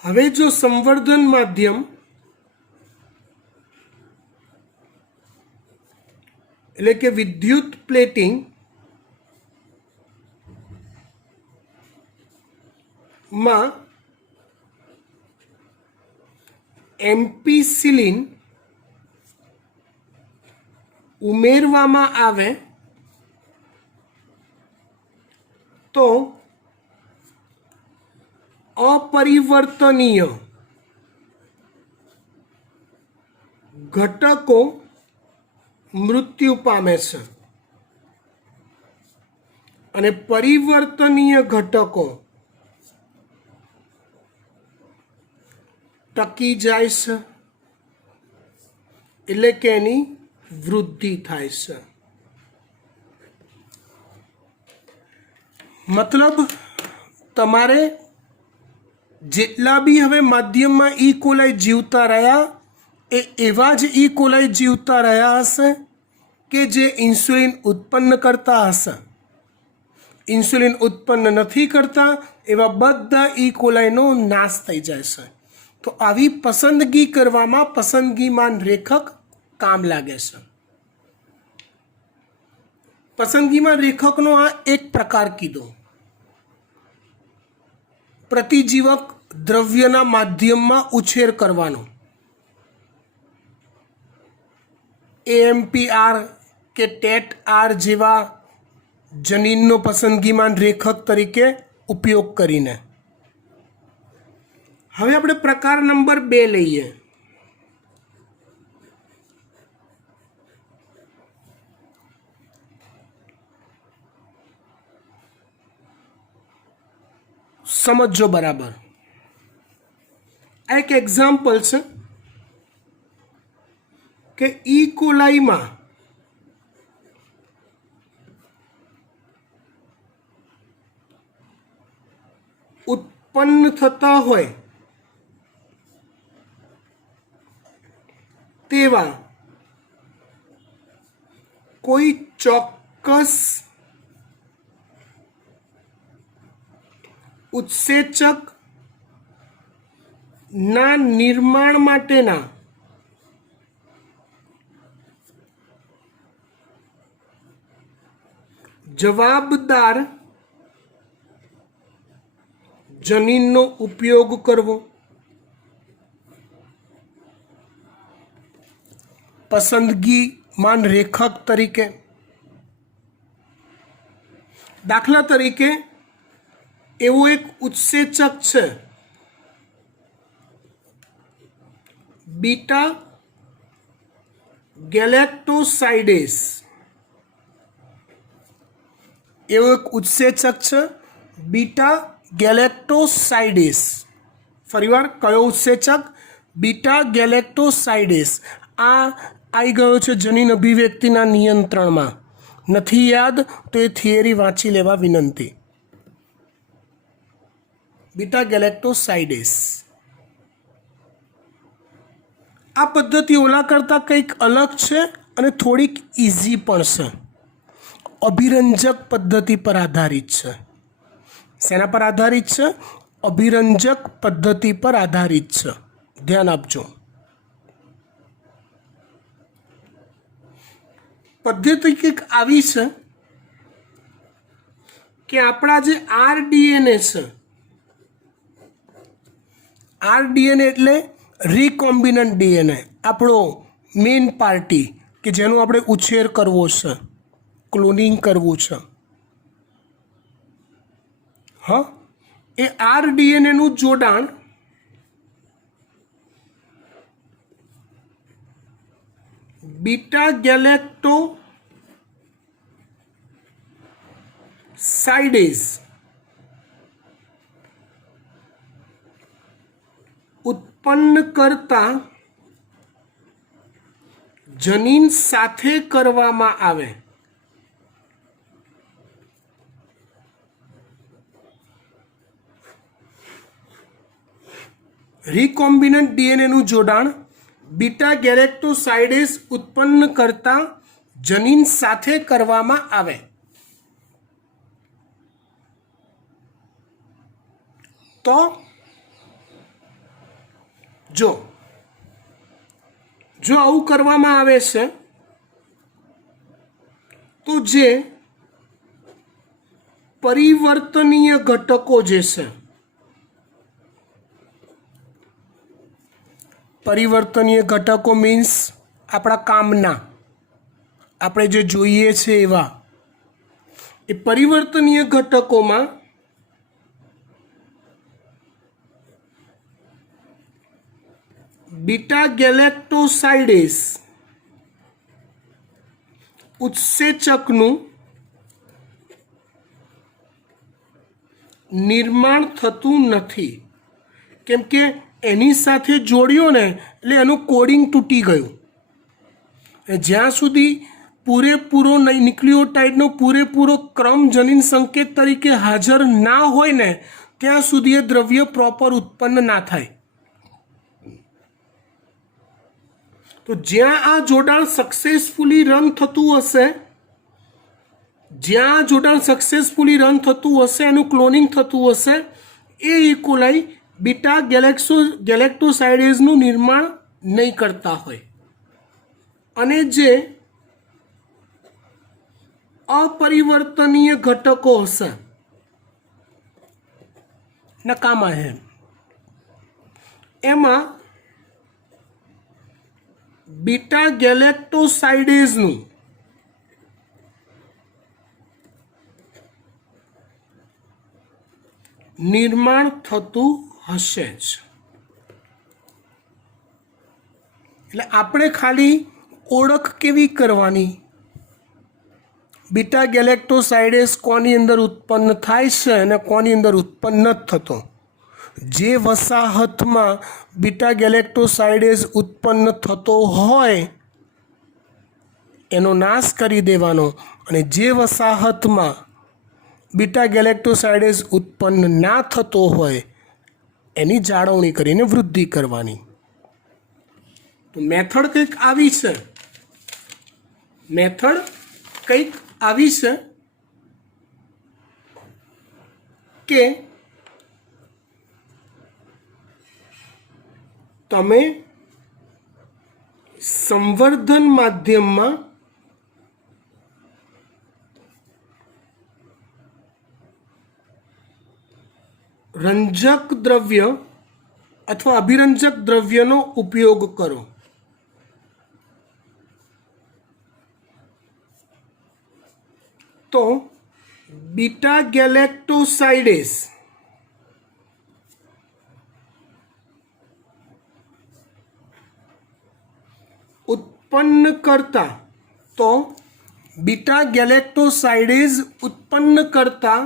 હવે જો સંવર્ધન માધ્યમ એટલે કે વિદ્યુત પ્લેટિંગ માં એમ્પિસિલિન ઉમેરવામાં આવે તો अपरिवर्तनीय घटको मृत्यु पामे छे अने परिवर्तनीय घटको टकी जाय छे, एटले के एनी वृद्धि थाय छे. मतलब तमारे जेटला बी हवे माध्यम में ई कोलाई जीवता रह्या ए एवा ज ई कोलाई जीवता रह्या हशे के जे इंसुलिन उत्पन्न करता हशे. इंसुलिन उत्पन्न नहीं करता एवा बधा ई कोलाईनो नाश थई जाय छे. तो आवी पसंदगी करवामां पसंदगीमान रेखक काम लागे छे. पसंदगीमान रेखकनो आ एक प्रकार कीधो. प्रतिजीवक द्रव्यना माध्यममां उछेर करवानो, AMPR के TET-R जेवा जनीननो पसंदगीमान रेखक तरीके उपयोग करीने. हवे आपणे प्रकार नंबर 2 लईए. समझो बराबर. आ एक एग्जाम्पल है कि ई कोलाई में उत्पन्न थता होय तेवा कोई चौक्कस उत्सेचक ना निर्माण माटेना जवाबदार जनीननो उपयोग करवो. पसंदगीमान रेखक तरीके दाखला तरीके एवो एक उत्सेचक छे बीटा गैलेक्टोसाइडेस. एवो एक उत्सेचक छे बीटा गैलेक्टोसाइडेस. फरीवार कयो उत्सेचक? Beta galactosidase. आ आई गयो छे जनीन अभिव्यक्तिना नियंत्रणमां. नथी याद तो ए थियरी वांची लेवा विनंती. बीटा गैलेक्टोसाइडेस आ पद्धति ओला करता कंईक अलग छे अने थोड़ीक इजी पण छे. अभिरंजक पद्धति पर आधारित छे. सेना पर आधारित छे? अभिरंजक पद्धति पर आधारित छे. ध्यान आपजो. पद्धति कंईक आवी छे कि आपणा जे RDNA छे, RDNA एटले रिकॉम्बिनન્ટ DNA, આપણો મેઇન પાર્ટી કે જેનો આપણે ઉછેર કરવો છે, ક્લોનિંગ કરવું છે. હા, એ RDNA નું જોડાણ बीटा गैलेक्टोसाइडेज उत्पन्न करता जनीन साथे करवामां आवे रिकॉम्बिनेंट डीएनए નું જોડાણ बीटा ગેલેક્ટોસાઇડેઝ उत्पन्न करता जनीन साथे करवामां आवे तो जो आवुं करवामां आवे छे तो जे परिवर्तनीय घटको जे छे परिवर्तनीय घटको मीन्स आपणा कामना આપણે જે જોઈએ છે એવા એ પરિવર્તનીય ઘટકોમાં बीटा ગેલેક્ટોસાઇડેઝ ઉત્સેચકનું निर्माण थतुं नथी केम के एनी साथे जोड़्यो ने એટલે એનું કોડિંગ તૂટી ગયું જ્યાં સુધી પૂરેપૂરો ન્યુક્લિયોટાઇડનો પૂરેપૂરો ક્રમ જનીન સંકેત તરીકે હાજર ના હોય ને ત્યાં સુધી એ દ્રવ્ય પ્રોપર ઉત્પન્ન ના થાય તો જ્યાં આ જોડાણ સક્સેસફુલી રન થતું હશે જ્યાં જોડાણ સક્સેસફુલી રન થતું હશે એનું ક્લોનિંગ થતું હશે એ ઇકોલાઈ बीटा ગેલેક્ટોસાઇડેઝનું निर्माण नहीं करता होय अने जे अपरिवर्तनीय घटको हशे नकामा है एमां बीटा ગેલેક્ટોસાઇડેઝનું निर्माण थतुं हशे ज એટલે આપણે ખાલી ઓળખ કેવી કરવાની बीटा ગેલેક્ટોસાઇડેઝ કોની અંદર ઉત્પન્ન થાય છે અને કોની અંદર ઉત્પન્ન નથી થતો જે વસાહતમાં बीटा ગેલેક્ટોસાઇડેઝ ઉત્પન્ન થતો હોય એનો નાશ કરી દેવાનો અને જે વસાહતમાં बीटा ગેલેક્ટોસાઇડેઝ उत्पन्न ना थतो होय एनी जाळवणी करीने वृद्धि करवानी तो मेथड कंईक आवी छे के तमे संवर्धन माध्यम में रंजक द्रव्य अथवा अभिरंजक द्रव्यनो उपयोग करो तो बीटा ગેલેક્ટોસાઇડેઝ उत्पन्न करता तो बीटा ગેલેક્ટોસાઇડેઝ उत्पन्न करता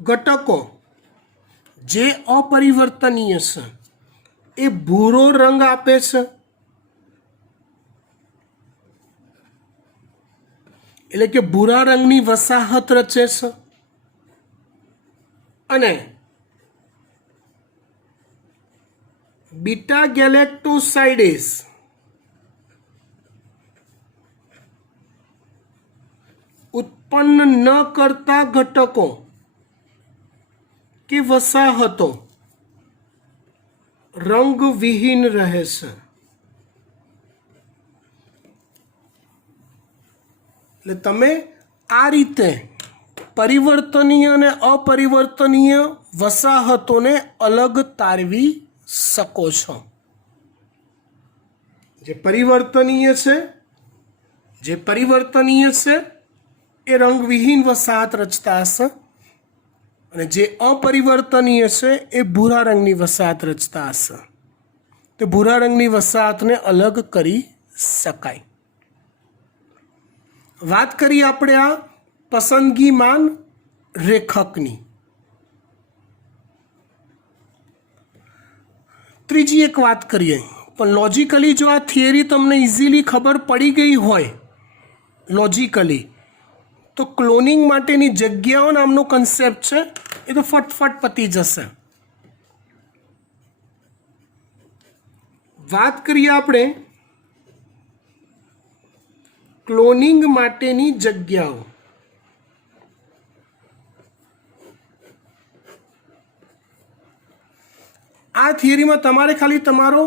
घटको जे अपरिवर्तनीय छे ए भूरो रंग आपे छे એટલે કે ભૂરા રંગની વસાહત રચે છે અને बीटा ગેલેક્ટોસાઇડેઝ उत्पन्न न करता घटकों कि वसाहतो रंग विहीन रहे छे એટલે તમે આ રીતે પરિવર્તનીય અને અપરિવર્તનીય વસાહતોને અલગ તારવી શકો છો જે પરિવર્તનીય છે એ રંગવિહીન વસાહત રચતા હશે અને જે અપરિવર્તનીય છે એ ભૂરા રંગની વસાહત રચતા હશે તે ભૂરા રંગની વસાહતને અલગ કરી શકાય. વાત કરીએ આપણે આ પસંદગીમાન રેખકની. ત્રીજી એક વાત કરીએ, પણ લોજિકલી જો આ થિયરી તમને ઇઝીલી ખબર પડી ગઈ હોય લોજિકલી, તો ક્લોનિંગ માટેની જગ્યાઓ નામનો કન્સેપ્ટ છે એ તો ફટફટ પતી જશે. વાત કરીએ આપણે ક્લોનિંગ માટેની જગ્યાઓ. આ થિયરીમાં તમારે ખાલી તમારો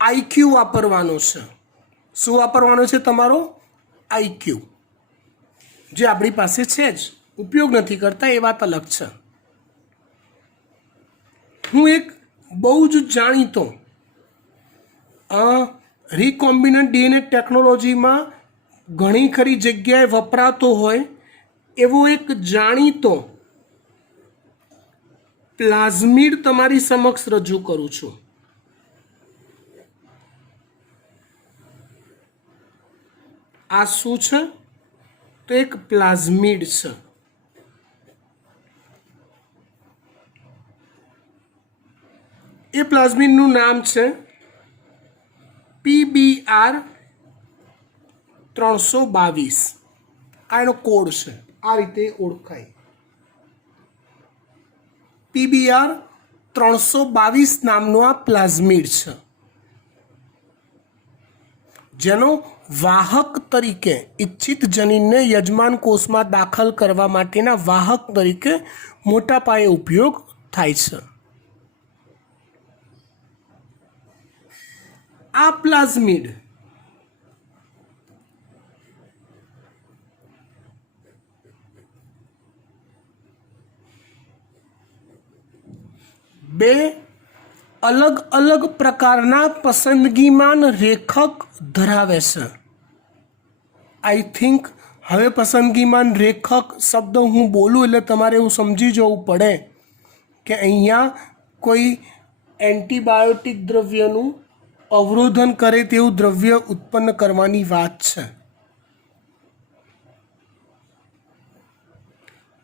આઈક્યુ વાપરવાનો છે. શું વાપરવાનો છે? તમારો આઈક્યુ, જે આપણી પાસે છે જ, ઉપયોગ નથી કરતા એ વાત અલગ છે. હું એક બહુ જ જાણીતો રિકોમ્બિનન્ટ ડીએનએ ટેકનોલોજીમાં ઘણી ખરી જગ્યાએ વપરાતો હોય એવો એક જાણીતો પ્લાઝમિડ તમારી સમક્ષ રજૂ કરું છું. આ શું છે? તો એક પ્લાઝમિડ છે. એ પ્લાઝમિડનું નામ છે PBR322. આ એનો કોડ છે, આ રીતે ઓળખાય. PBR322 નામનો આ પ્લાઝમિડ છે, જેનો વાહક તરીકે ઇચ્છિત જનીનને યજમાન કોષમાં દાખલ કરવા માટેના વાહક તરીકે મોટા પાયે ઉપયોગ થાય છે. આ પ્લાઝમિડ બે અલગ અલગ પ્રકારના પસંદગીમાન રેખક ધરાવે છે. આઈ થિંક હવે પસંદગીમાન રેખક શબ્દ હું બોલું એટલે તમારે એવું સમજી જવું પડે કે અહીંયા કોઈ એન્ટીબાયોટિક દ્રવ્યનું અવરોધન કરે તેવું દ્રવ્ય ઉત્પન્ન કરવાની વાત છે.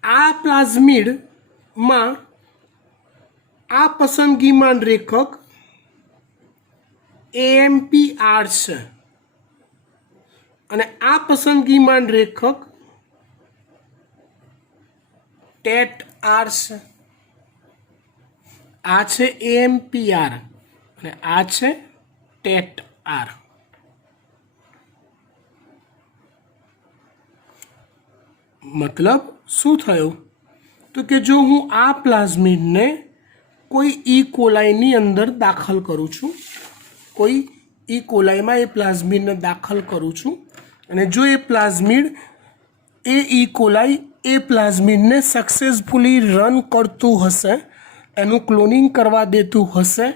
આ પ્લાઝમિડમાં આ પસંદગીમાન રેખક AMPR છે અને આ પસંદગીમાન રેખક TET-R છે. આ છે AMPR અને આ છે TET-R. મતલબ શું થયું? તો કે જો હું આ પ્લાઝમિડને કોઈ ઈ કોલાઈની અંદર દાખલ કરું છું, કોઈ ઈ કોલાઈમાં એ પ્લાઝમિડને દાખલ કરું છું, અને જો એ પ્લાઝમિડ એ ઈ કોલાઈ એ પ્લાઝમિડને સક્સેસફુલી રન કરતું હશે, એનું ક્લોનિંગ કરવા દેતું હશે,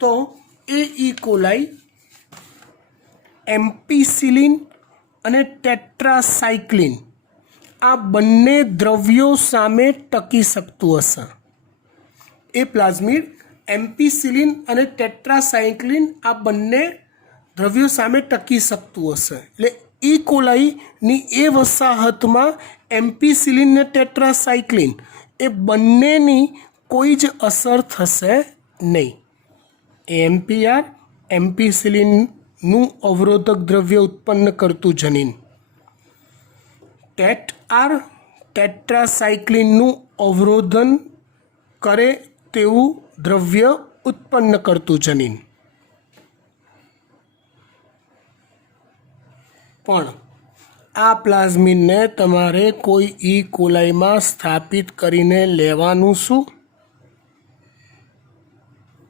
તો એ ઈ કોલાઈ એમ્પિસિલિન અને ટેટ્રાસાઇક્લિન આ બંને દ્રવ્યો સામે ટકી શકતું હશે. એ પ્લાઝમિડ એમ્પિસિલિન અને ટેટ્રાસાઇક્લિન આ બંને દ્રવ્યો સામે ટકી શકતું હશે. એટલે ઈ કોલાઈની એ વસાહતમાં એમ્પિસિલિન અને ટેટ્રાસાઇક્લિન એ બંનેની કોઈ જ અસર થશે નહીં. AMPR એમ્પિસિલિનનું અવરોધક દ્રવ્ય ઉત્પન્ન કરતું જનીન, TET-R ટેટ્રાસાઇક્લિનનું અવરોધન કરે તેવું દ્રવ્ય ઉત્પન્ન કરતું જનીન. પણ આ પ્લાઝમિડને તમારે કોઈ ઈ કોલાઈમાં સ્થાપિત કરીને લેવાનું શું?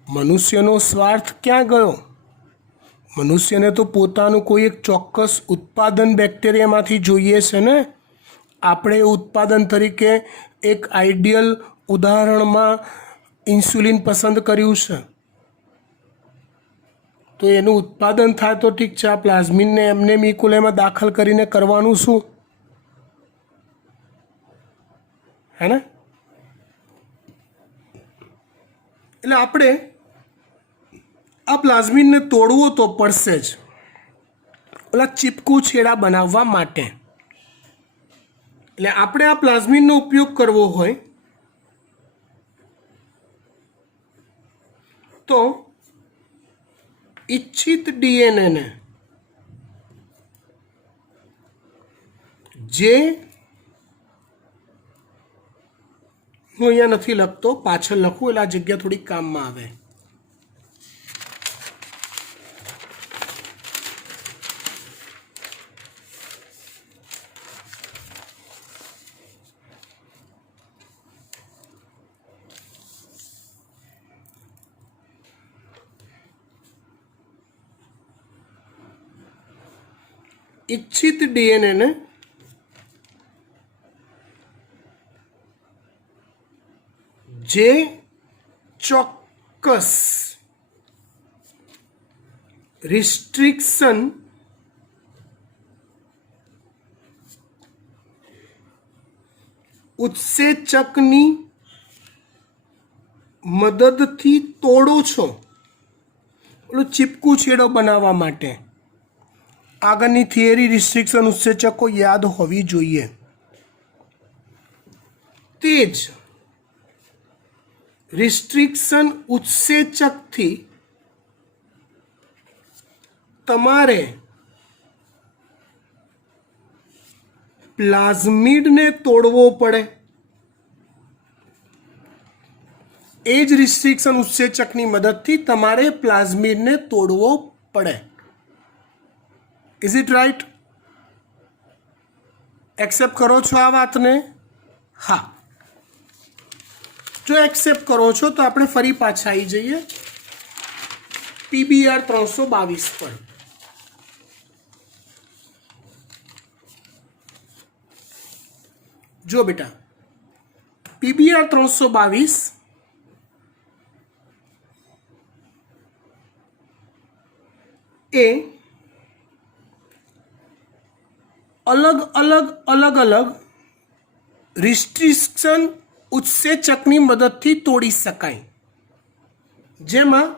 મનુષ્યનો સ્વાર્થ ક્યાં ગયો? મનુષ્યને તો પોતાનું કોઈ એક ચોક્કસ ઉત્પાદન બેક્ટેરિયામાંથી જોઈએ છે ને. આપણે ઉત્પાદન તરીકે એક આઈડિયલ ઉદાહરણમાં ઇન્સ્યુલિન પસંદ કર્યું છે, તો એનું ઉત્પાદન થાય તો ઠીક છે. આ પ્લાઝમિડને એમને ઈ કોલાઈમાં દાખલ કરીને કરવાનું શું? હે ને? એટલે આપણે આ પ્લાઝમિડને તોડવો તો પડશે જ ઓલા ચીપકું છેડા બનાવવા માટે. એટલે આપણે આ પ્લાઝમિડનો ઉપયોગ કરવો હોય તો ઇચ્છિત ડીએનએને જે હું અહીંયા નથી લખતો, પાછળ લખું એટલે આ જગ્યા થોડી કામમાં આવે. इच्छित डीएनए ने जे ચોક્કસ રિસ્ટ્રિક્શન ઉત્સેચકની મદદથી તોડો છો ઓલું ચીપકું છેડો બનાવવા માટે. આગળની થિયરી રિસ્ટ્રિક્શન ઉત્સેચકો યાદ હોવી જોઈએ. તે જ રિસ્ટ્રિક્શન ઉત્સેચકથી તમારે પ્લાઝમિડને તોડવો પડે. એ જ રિસ્ટ્રિક્શન ઉત્સેચકની મદદથી તમારે પ્લાઝમિડને તોડવો પડે. Is it right? એક્સેપ્ટ કરો છો આ વાતને? હા. જો એક્સેપ્ટ કરો છો તો આપણે ફરી પાછા આવી જઈએ PBR 322 પર. જો બેટા PBR 322 એ અલગ અલગ રિસ્ટ્રિક્શન ઉત્સેચકની મદદથી તોડી શકાય. જેમાં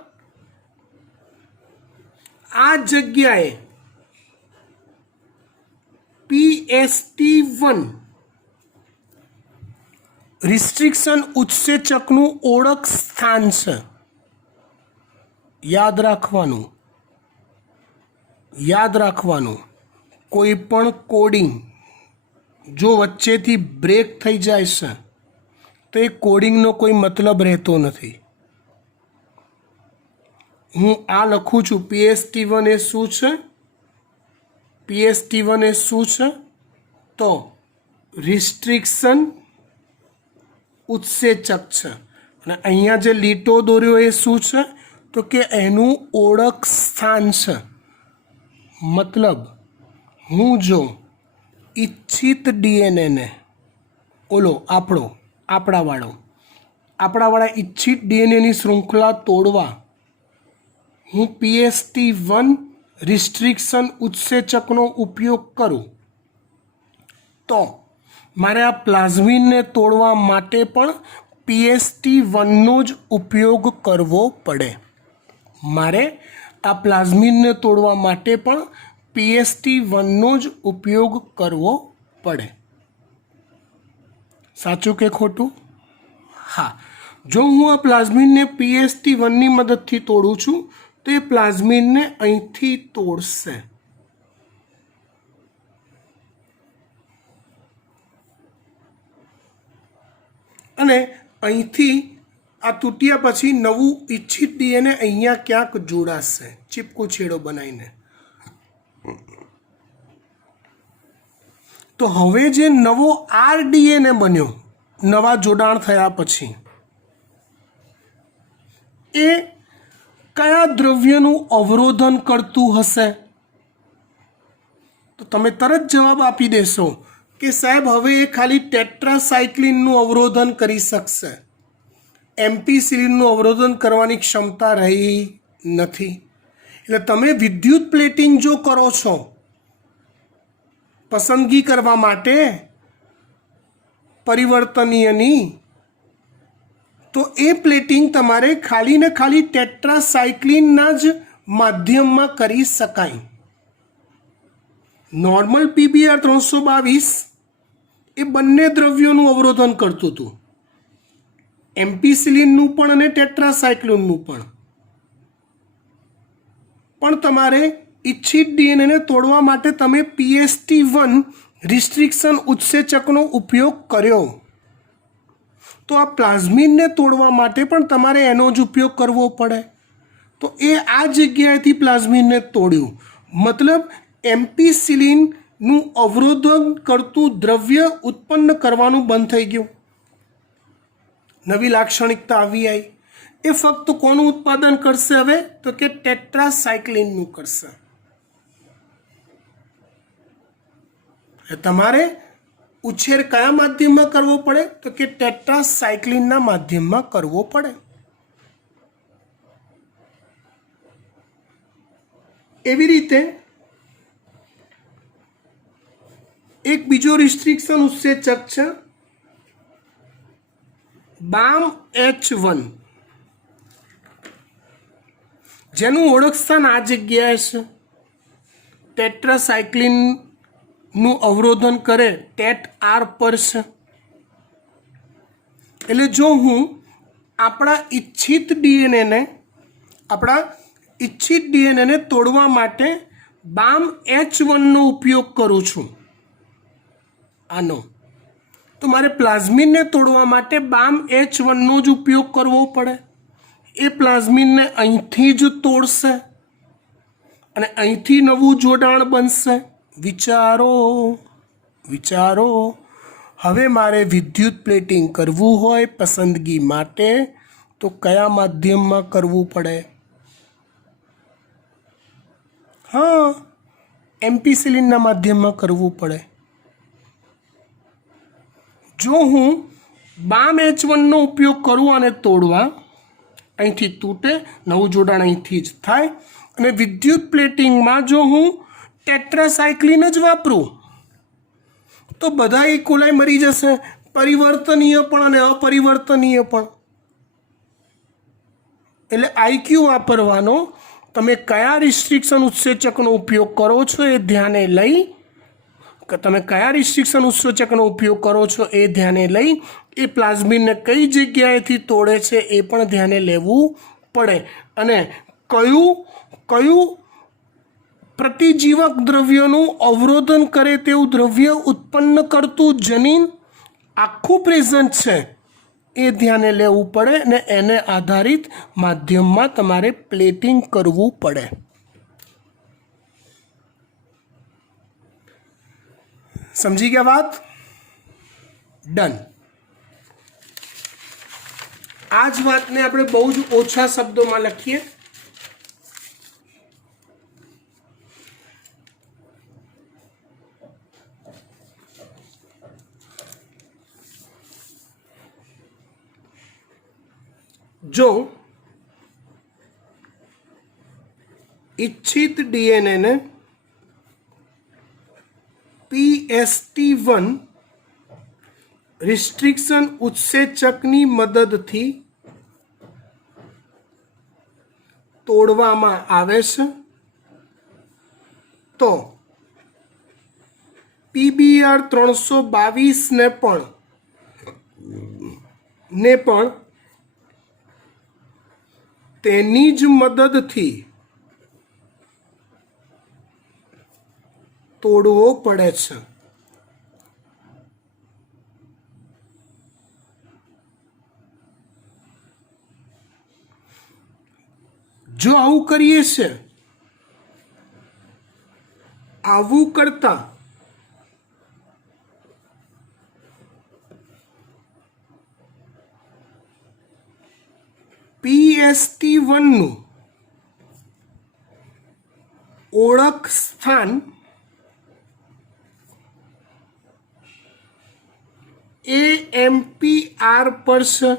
આ જગ્યાએ PST1 રિસ્ટ્રિક્શન ઉત્સેચકનું ઓળખ સ્થાન છે. યાદ રાખવાનું કોઈ પણ કોડિંગ જો વચ્ચેથી બ્રેક થઈ જાય છે તો એ કોડિંગનો કોઈ મતલબ રહેતો નથી. હું આ લખું છું PST1 એ શું છે? PST1 એ શું છે? તો રિસ્ટ્રિક્શન ઉત્સેચક છે. અને અહીંયા જે લીટો દોર્યો એ શું છે? તો કે એનું ઓળખ સ્થાન છે. મતલબ હું જો ઇચ્છિત ડીએનએને આપણાવાળા ઇચ્છિત ડીએનએની શૃંખલા તોડવા હું PST1 રિસ્ટ્રિક્શન ઉત્સેચકનો ઉપયોગ કરું તો મારે આ પ્લાઝમિડને તોડવા માટે પણ PST1નો જ ઉપયોગ કરવો પડે. PST1નો જ ઉપયોગ કરવો પડે. સાચું કે ખોટું? હા. જો હું આ પ્લાઝમિડને PST1ની મદદથી તોડું છું તો એ પ્લાઝમિડને અહીંથી તોડશે. અને અહીંથી આ તૂટ્યા પછી નવું ઇચ્છિત ડીએનએ અહીંયા ક્યાંક જોડાશે ચીપકું છેડો બનાવીને. તો હવે જે નવો RDNA બન્યો નવા જોડાણ થયા પછી એ કયા દ્રવ્યનું અવરોધન કરતું હશે? તો તમે તરત જવાબ આપી દેશો કે સાહેબ હવે એ ખાલી ટેટ્રાસાયક્લિનનું અવરોધન કરી શકશે. એમ્પિસિલિનનું અવરોધન કરવાની ક્ષમતા રહી નથી. એટલે તમે વિદ્યુત પ્લેટિંગ જો કરો છો પસંદગી કરવા માટે પરિવર્તનીયની तो ए प्लेटिंग तमारे खाली ने खाली टेट्रासाइक्लिनना ज माध्यममां करी शकाय। नॉर्मल PBr 322 એ બંને દ્રવ્યોનું અવરોધન કરતું હતું, એમ્પિસિલિનનું પણ અને ટેટ્રાસાયક્લિનનું પણ તમારે ઇચ્છિત ડીએનએને તોડવા માટે તમે PST1 રિસ્ટ્રિક્શન ઉત્સેચકનો ઉપયોગ કર્યો, તો આ પ્લાઝમિનને તોડવા માટે પણ તમારે એનો જ ઉપયોગ કરવો પડે। તો એ આ જગ્યાએથી પ્લાઝમિનને તોડ્યું, મતલબ એમ્પિસિલિનનું અવરોધન કરતું દ્રવ્ય ઉત્પન્ન કરવાનું બંધ થઈ ગયું, નવી લાક્ષણિકતા આવી આવી। એ ફક્ત કોનું ઉત્પાદન કરશે હવે? તો કે ટેટ્રાસાયક્લિનનું કરશે। તમારે ઉછેર કયા માધ્યમમાં કરવો પડે? તો કે ટેટ્રાસાયક્લિનના માધ્યમમાં કરવો પડે। એવી રીતે એક બીજો રિસ્ટ્રિક્શન ઉત્સેચક છે BAMH1, જેનું ઓળખ સ્થાન આ જગ્યાએ છે, ટેટ્રાસાયક્લિનનું અવરોધન કરે ટેટ R પર છે। એટલે જો હું આપણા ઈચ્છિત ડીએનએને તોડવા માટે BAMH1નો ઉપયોગ કરું છું આનો, તો મારે પ્લાઝમિનને તોડવા માટે BAMH1નો જ ઉપયોગ કરવો પડે। એ પ્લાઝમિનને અહીંથી જ તોડશે અને અહીંથી નવું જોડાણ બનશે। વિચારો હવે મારે વિદ્યુત પ્લેટિંગ કરવું હોય પસંદગી માટે તો કયા માધ્યમમાં કરવું પડે? હા, એમ્પિસિલિનના માધ્યમમાં કરવું પડે। જો હું BAMH1નો ઉપયોગ કરું અને તોડવા, અહીંથી તૂટે, નવું જોડાણ અહીંથી જ થાય, અને વિદ્યુત પ્લેટિંગમાં જો હું ટેટ્રાસાયક્લિન જ વાપરું તો બધા ઇકોલાઈ મરી જશે, પરિવર્તનીય પણ અને અપરિવર્તનીય પણ। એટલે આઈક્યુ વાપરવાનો, તમે કયા રિસ્ટ્રિક્શન ઉત્સેચકનો ઉપયોગ કરો છો એ ધ્યાને લઈ એ પ્લાઝમિનને કઈ જગ્યાએથી તોડે છે એ પણ ધ્યાને લેવું પડે, અને કયું પ્રતિજીવક દ્રવ્યનું અવરોધન કરે તેવું દ્રવ્ય ઉત્પન્ન કરતું જનીન આખું પ્રેઝન્ટ છે એ ધ્યાને લેવું પડે, અને એને આધારિત માધ્યમમાં તમારે પ્લેટિંગ કરવું પડે। સમજી ગયા વાત? ડન। આ જ વાતને આપણે બહુ જ ઓછા શબ્દોમાં લખીએ। જો इच्छित डीएनए ने PST1 रिस्ट्रिक्शन उत्सेचकनी मददथी तोड़वामां आवे छे तो PBr 322 ने पण तेनी ज मददथी तोड़वो पड़े छे। जो आवुं करीए छे, आवुं करता PST1 નું ઓળખ સ્થાન AMPR પર છે।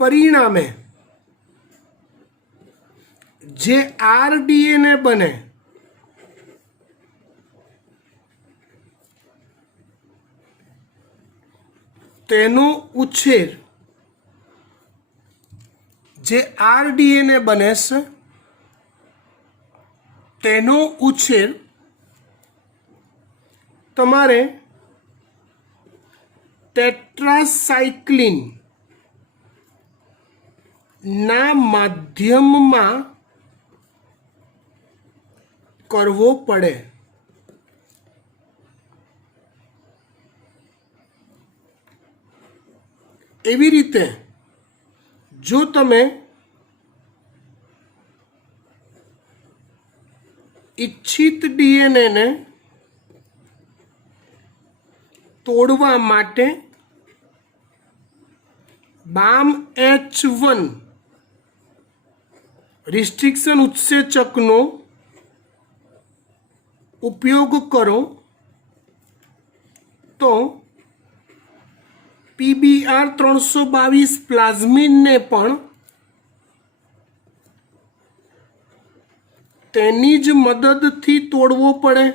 પરિણામે જે RDNA બને તેનો ઉછેર જે આરડીએનએ બને છે તેનો ઉછેર તમારે ટેટ્રાસાઇક્લિન ના માધ્યમમાં કરવો પડે. એવી રીતે જો તમે ઇચ્છિત ડીએનએને તોડવા માટે BAMH1 રિસ્ટ્રિક્શન ઉત્સેચકનો ઉપયોગ કરો તો PBR 322 પ્લાઝમિનને પણ તેની જ મદદથી તોડવો પડે.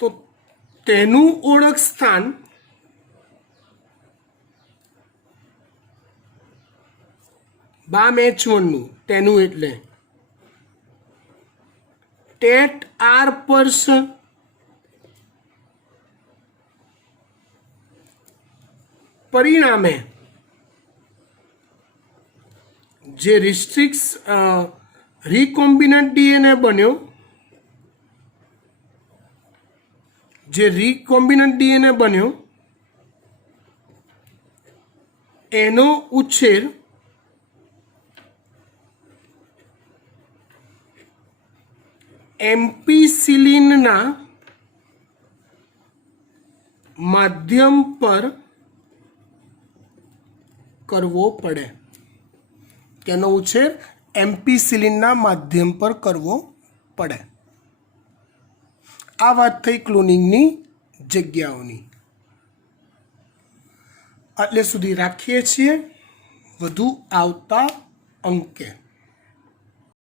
તો તેનું ઓળખ સ્થાન BAMH1 નું તેનું એટલે ટેટ આર પર છે. પરિણામે જે રિકોમ્બિનન્ટ ડીએનએ બન્યો, એનો ઉછેર એમ્પિસિલિનના માધ્યમ પર કરવો પડે. તેનો ઉછેર એમ્પિસિલિનના માધ્યમ પર કરવો પડે. આ વાત થઈ ક્લોનિંગની જગ્યાઓની. એટલે સુધી રાખીએ છીએ. વધુ આવતા અંકે